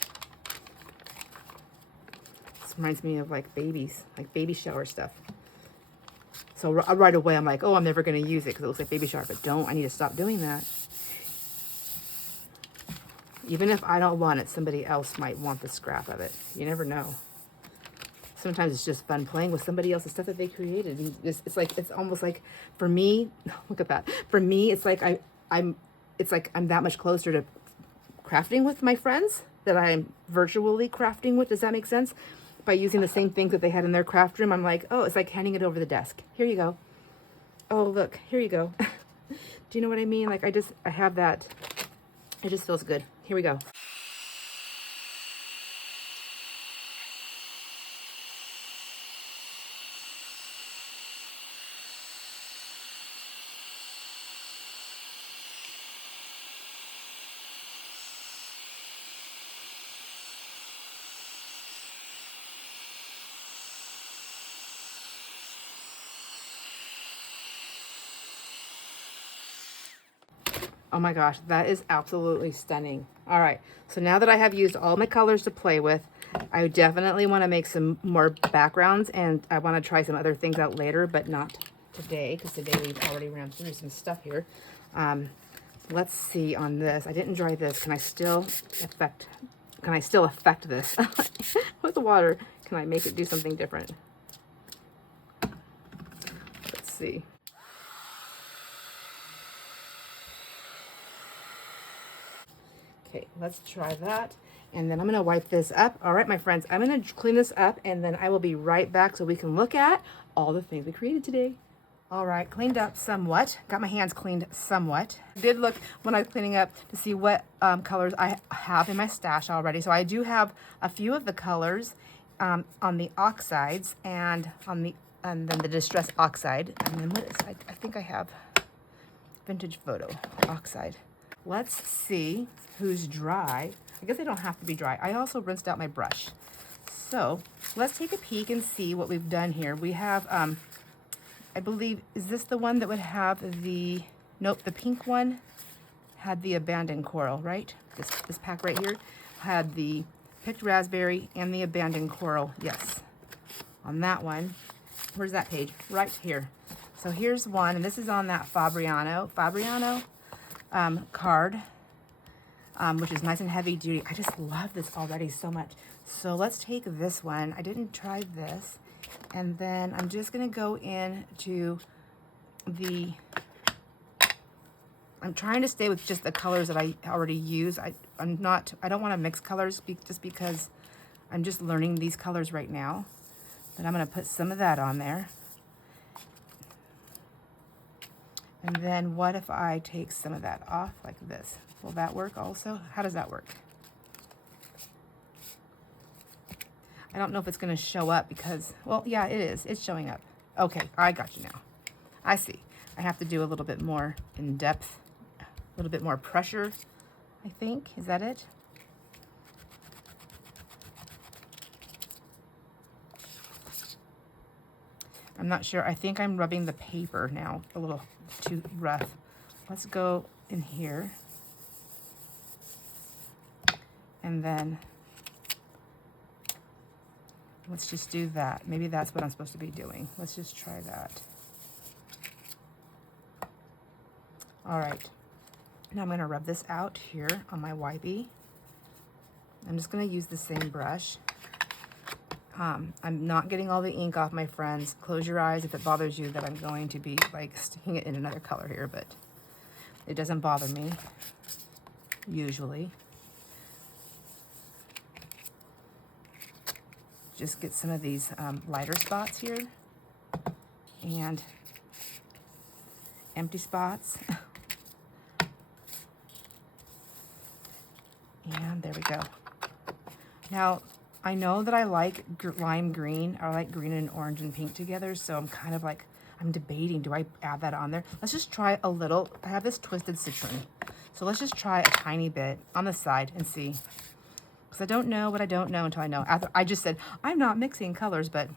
This reminds me of like babies, like baby shower stuff. So right away, I'm like, oh, I'm never going to use it because it looks like baby shower, but I need to stop doing that. Even if I don't want it, somebody else might want the scrap of it. You never know. Sometimes it's just fun playing with somebody else's stuff that they created. It's like, it's almost like, for me, look at that. For me, it's like I'm that much closer to crafting with my friends that I'm virtually crafting with. Does that make sense? By using the same things that they had in their craft room, I'm like, oh, it's like handing it over the desk. Here you go. Oh, look, here you go. Do you know what I mean? Like, I have that. It just feels good. Here we go. Oh my gosh, that is absolutely stunning. All right, so now that I have used all my colors to play with, I definitely want to make some more backgrounds, and I want to try some other things out later, but not today, because today we've already ran through some stuff here. Let's see on this. I didn't dry this. Can I still affect this with the water? Can I make it do something different? Let's see. Okay, let's try that. And then I'm going to wipe this up. All right, my friends, I'm going to clean this up, and then I will be right back so we can look at all the things we created today. All right, cleaned up somewhat. Got my hands cleaned somewhat. Did look when I was cleaning up to see what colors I have in my stash already. So I do have a few of the colors on the oxides and then the Distress Oxide. And then what is, I think I have Vintage Photo Oxide. Let's see who's dry. I guess they don't have to be dry. I also rinsed out my brush. So let's take a peek and see what we've done here. We have, I believe, is this the one that would have the, nope, the pink one had the abandoned coral, right? This pack right here had the picked raspberry and the abandoned coral, yes. On that one, where's that page? Right here. So here's one, and this is on that Fabriano card, which is nice and heavy duty. I just love this already so much. So let's take this one. I didn't try this. And then I'm just going to go into I'm trying to stay with just the colors that I already use. I don't want to mix colors just because I'm just learning these colors right now. But I'm going to put some of that on there. And then what if I take some of that off like this? Will that work also? How does that work? I don't know if it's going to show up because, well, yeah, it is. It's showing up. Okay, I got you now. I see. I have to do a little bit more in depth little bit more pressure, I think. Is that it? I'm not sure. I think I'm rubbing the paper now a little too rough. Let's go in here. And then let's just do that. Maybe that's what I'm supposed to be doing. Let's just try that. All right. Now I'm going to rub this out here on my YB. I'm just going to use the same brush. I'm not getting all the ink off, my friends. Close your eyes if it bothers you that I'm going to be like sticking it in another color here, but it doesn't bother me, usually. Just get some of these lighter spots here and empty spots. And there we go. Now, I know that I like lime green. I like green and orange and pink together, so I'm kind of like, I'm debating, do I add that on there? Let's just try a little. I have this twisted citron, so let's just try a tiny bit on the side and see. Because I don't know what I don't know until I know. After I just said, I'm not mixing colors, but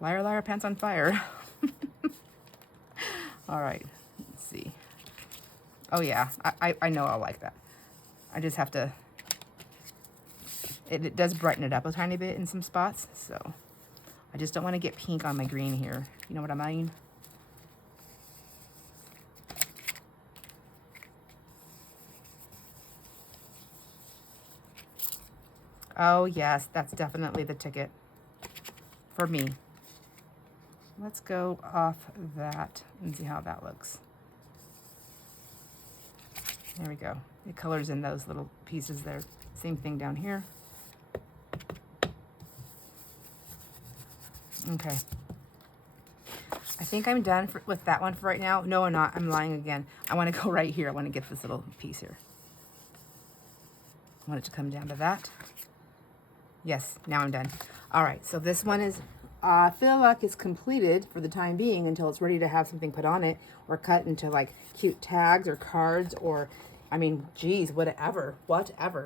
liar, liar, pants on fire. All right, let's see. Oh yeah, I know I'll like that. I just have to, it does brighten it up a tiny bit in some spots, so I just don't want to get pink on my green here. You know what I mean? Oh yes, that's definitely the ticket for me. Let's go off that and see how that looks. There we go. It colors in those little pieces there. Same thing down here. Okay. I think I'm done with that one for right now. No, I'm not. I'm lying again. I want to go right here. I want to get this little piece here. I want it to come down to that. Yes, now I'm done. All right, so this one is, I feel like it's completed for the time being until it's ready to have something put on it or cut into like cute tags or cards or, I mean, geez, whatever,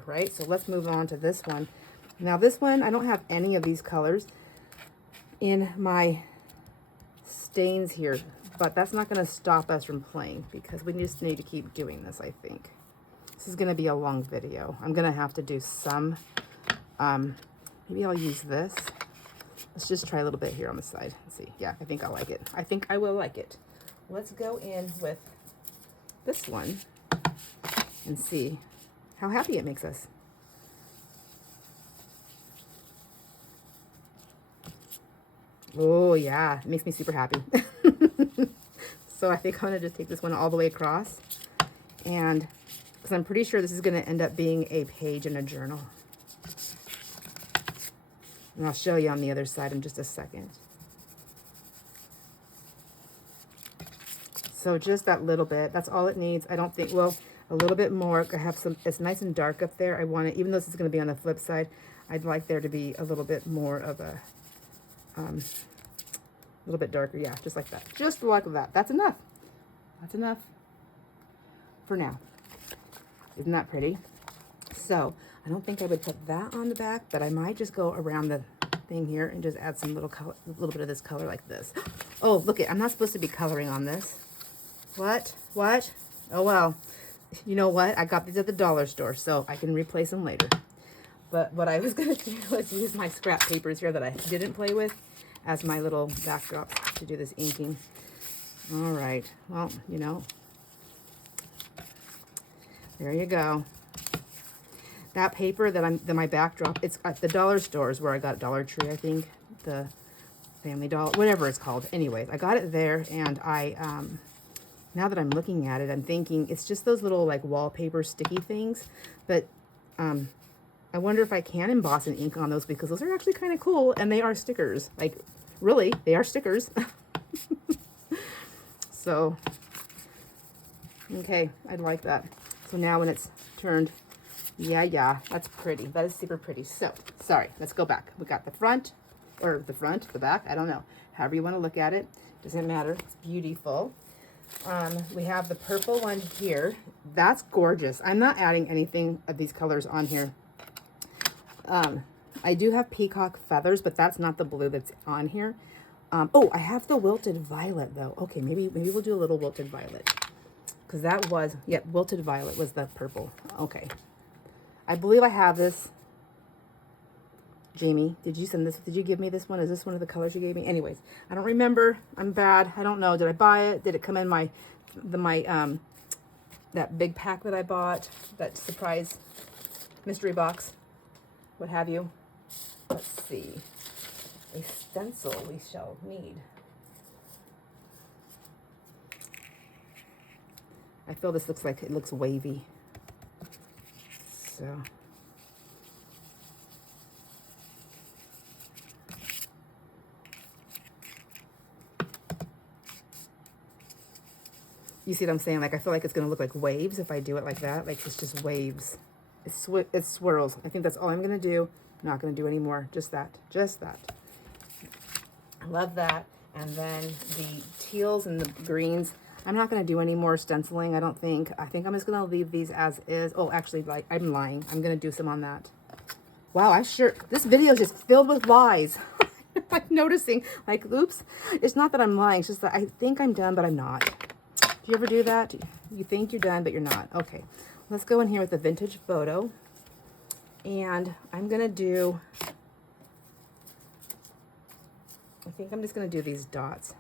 right? So let's move on to this one. Now this one, I don't have any of these colors in my stains here, but that's not going to stop us from playing because we just need to keep doing this, I think. This is going to be a long video. I'm going to have to do some, maybe I'll use this. Let's just try a little bit here on the side. Let's see. Yeah, I think I like it. I think I will like it. Let's go in with this one and see how happy it makes us. Oh yeah, it makes me super happy. So I think I'm gonna just take this one all the way across, and because I'm pretty sure this is gonna end up being a page in a journal. And I'll show you on the other side in just a second. So just that little bit, that's all it needs. I don't think, well, a little bit more. I have some, it's nice and dark up there. I want it, even though this is gonna be on the flip side, I'd like there to be a little bit more of a, little bit darker. Yeah, just like that. Just like that. That's enough. That's enough for now. Isn't that pretty? So I don't think I would put that on the back, but I might just go around the thing here and just add some little color, a little bit of this color like this. Oh, look it. I'm not supposed to be coloring on this. What? What? Oh, well, you know what? I got these at the dollar store, so I can replace them later. But what I was going to do was use my scrap papers here that I didn't play with as my little backdrops to do this inking. All right. Well, you know, there you go. That paper that my backdrop, it's at the dollar stores where I got Dollar Tree, I think, the Family Dollar, whatever it's called. Anyway, I got it there, and I, now that I'm looking at it, I'm thinking it's just those little like wallpaper sticky things, but I wonder if I can emboss and ink on those because those are actually kind of cool, and they are stickers. Like, really, they are stickers. So, okay, I'd like that. So now when it's turned, yeah, that's pretty. That is super pretty. So, sorry, let's go back. We got the front, or the back, I don't know. However you want to look at it, doesn't matter. It's beautiful. We have the purple one here. That's gorgeous. I'm not adding anything of these colors on here. I do have peacock feathers, but that's not the blue that's on here. Oh, I have the wilted violet though. Okay, maybe we'll do a little wilted violet. Because that was, yep, wilted violet was the purple. Okay. I believe I have this. Jamie, did you send this? Did you give me this one? Is this one of the colors you gave me? Anyways, I don't remember. I'm bad. I don't know. Did I buy it? Did it come in my that big pack that I bought? That surprise mystery box? What have you? Let's see. A stencil we shall need. I feel this looks like it looks wavy. So. You see what I'm saying? Like, I feel like it's going to look like waves if I do it like that. Like, it's just waves. It swirls. I think that's all I'm going to do. I'm not going to do any more. Just that. Just that. I love that. And then the teals and the greens. I'm not going to do any more stenciling, I don't think. I think I'm just going to leave these as is. Oh, actually, like, I'm lying. I'm going to do some on that. Wow, this video is just filled with lies. I'm noticing, like, oops. It's not that I'm lying. It's just that I think I'm done, but I'm not. Do you ever do that? You think you're done, but you're not. Okay, let's go in here with the vintage photo. And I'm going to do, I think I'm just going to do these dots.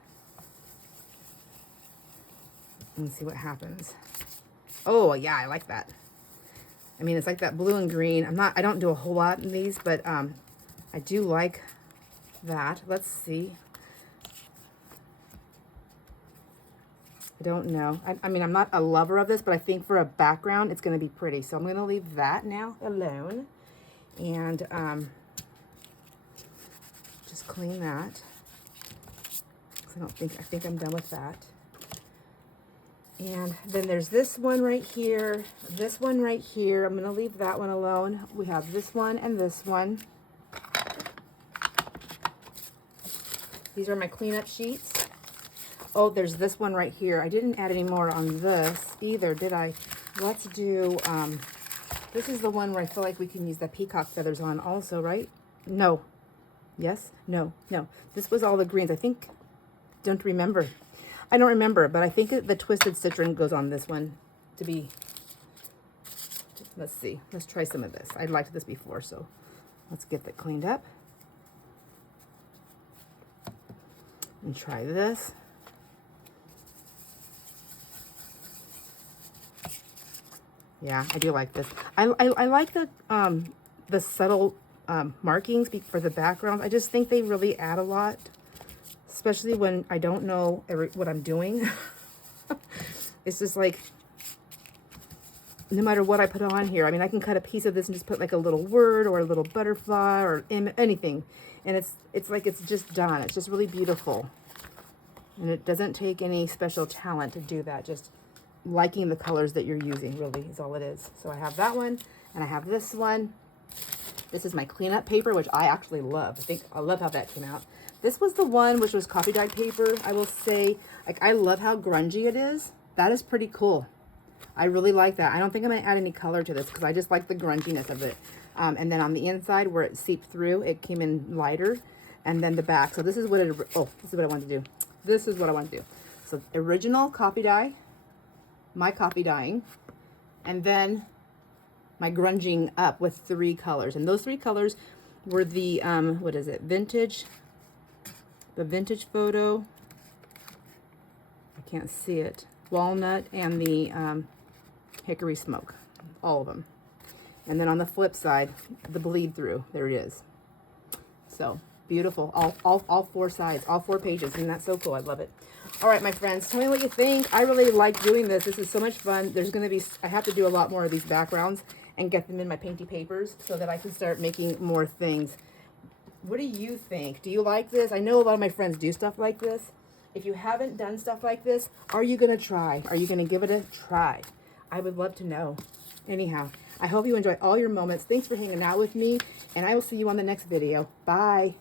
And see what happens. Oh, yeah, I like that. I mean, it's like that blue and green. I don't do a whole lot in these, but I do like that. Let's see. I don't know. I mean, I'm not a lover of this, but I think for a background, it's going to be pretty. So I'm going to leave that now alone. And just clean that. I think I'm done with that. And then there's this one right here, this one right here. I'm going to leave that one alone. We have this one and this one. These are my cleanup sheets. Oh, there's this one right here. I didn't add any more on this either, did I? Let's do, this is the one where I feel like we can use the peacock feathers on also, right? No. Yes? No. No. This was all the greens. I think, don't remember. I don't remember, but I think the twisted citron goes on this one to be, let's see. Let's try some of this. I liked this before, so let's get that cleaned up. And try this. Yeah, I do like this. I like the subtle markings for the background. I just think they really add a lot, especially when I don't know what I'm doing. It's just like, no matter what I put on here, I mean, I can cut a piece of this and just put like a little word or a little butterfly or anything. And it's like it's just done. It's just really beautiful. And it doesn't take any special talent to do that. Just liking the colors that you're using really is all it is. So I have that one and I have this one. This is my cleanup paper, which I actually love. I love how that came out. This was the one which was coffee dyed paper. I will say, like, I love how grungy it is. That is pretty cool. I really like that. I don't think I'm gonna add any color to this because I just like the grunginess of it. And then on the inside where it seeped through, it came in lighter. And then the back. So this is what this is what I want to do. This is what I want to do. So original coffee dye, my coffee dyeing, and then my grunging up with 3 colors. And those 3 colors were the, what is it? Vintage, the vintage photo. I can't see it. Walnut and the hickory smoke. All of them. And then on the flip side, the bleed through. There it is. So beautiful. All 4 sides, all 4 pages. Isn't that so cool? I love it. All right, my friends, tell me what you think. I really like doing this. This is so much fun. There's going to be, I have to do a lot more of these backgrounds and get them in my painty papers so that I can start making more things. What do you think? Do you like this? I know a lot of my friends do stuff like this. If you haven't done stuff like this, are you going to try? Are you going to give it a try? I would love to know. Anyhow, I hope you enjoy all your moments. Thanks for hanging out with me, and I will see you on the next video. Bye.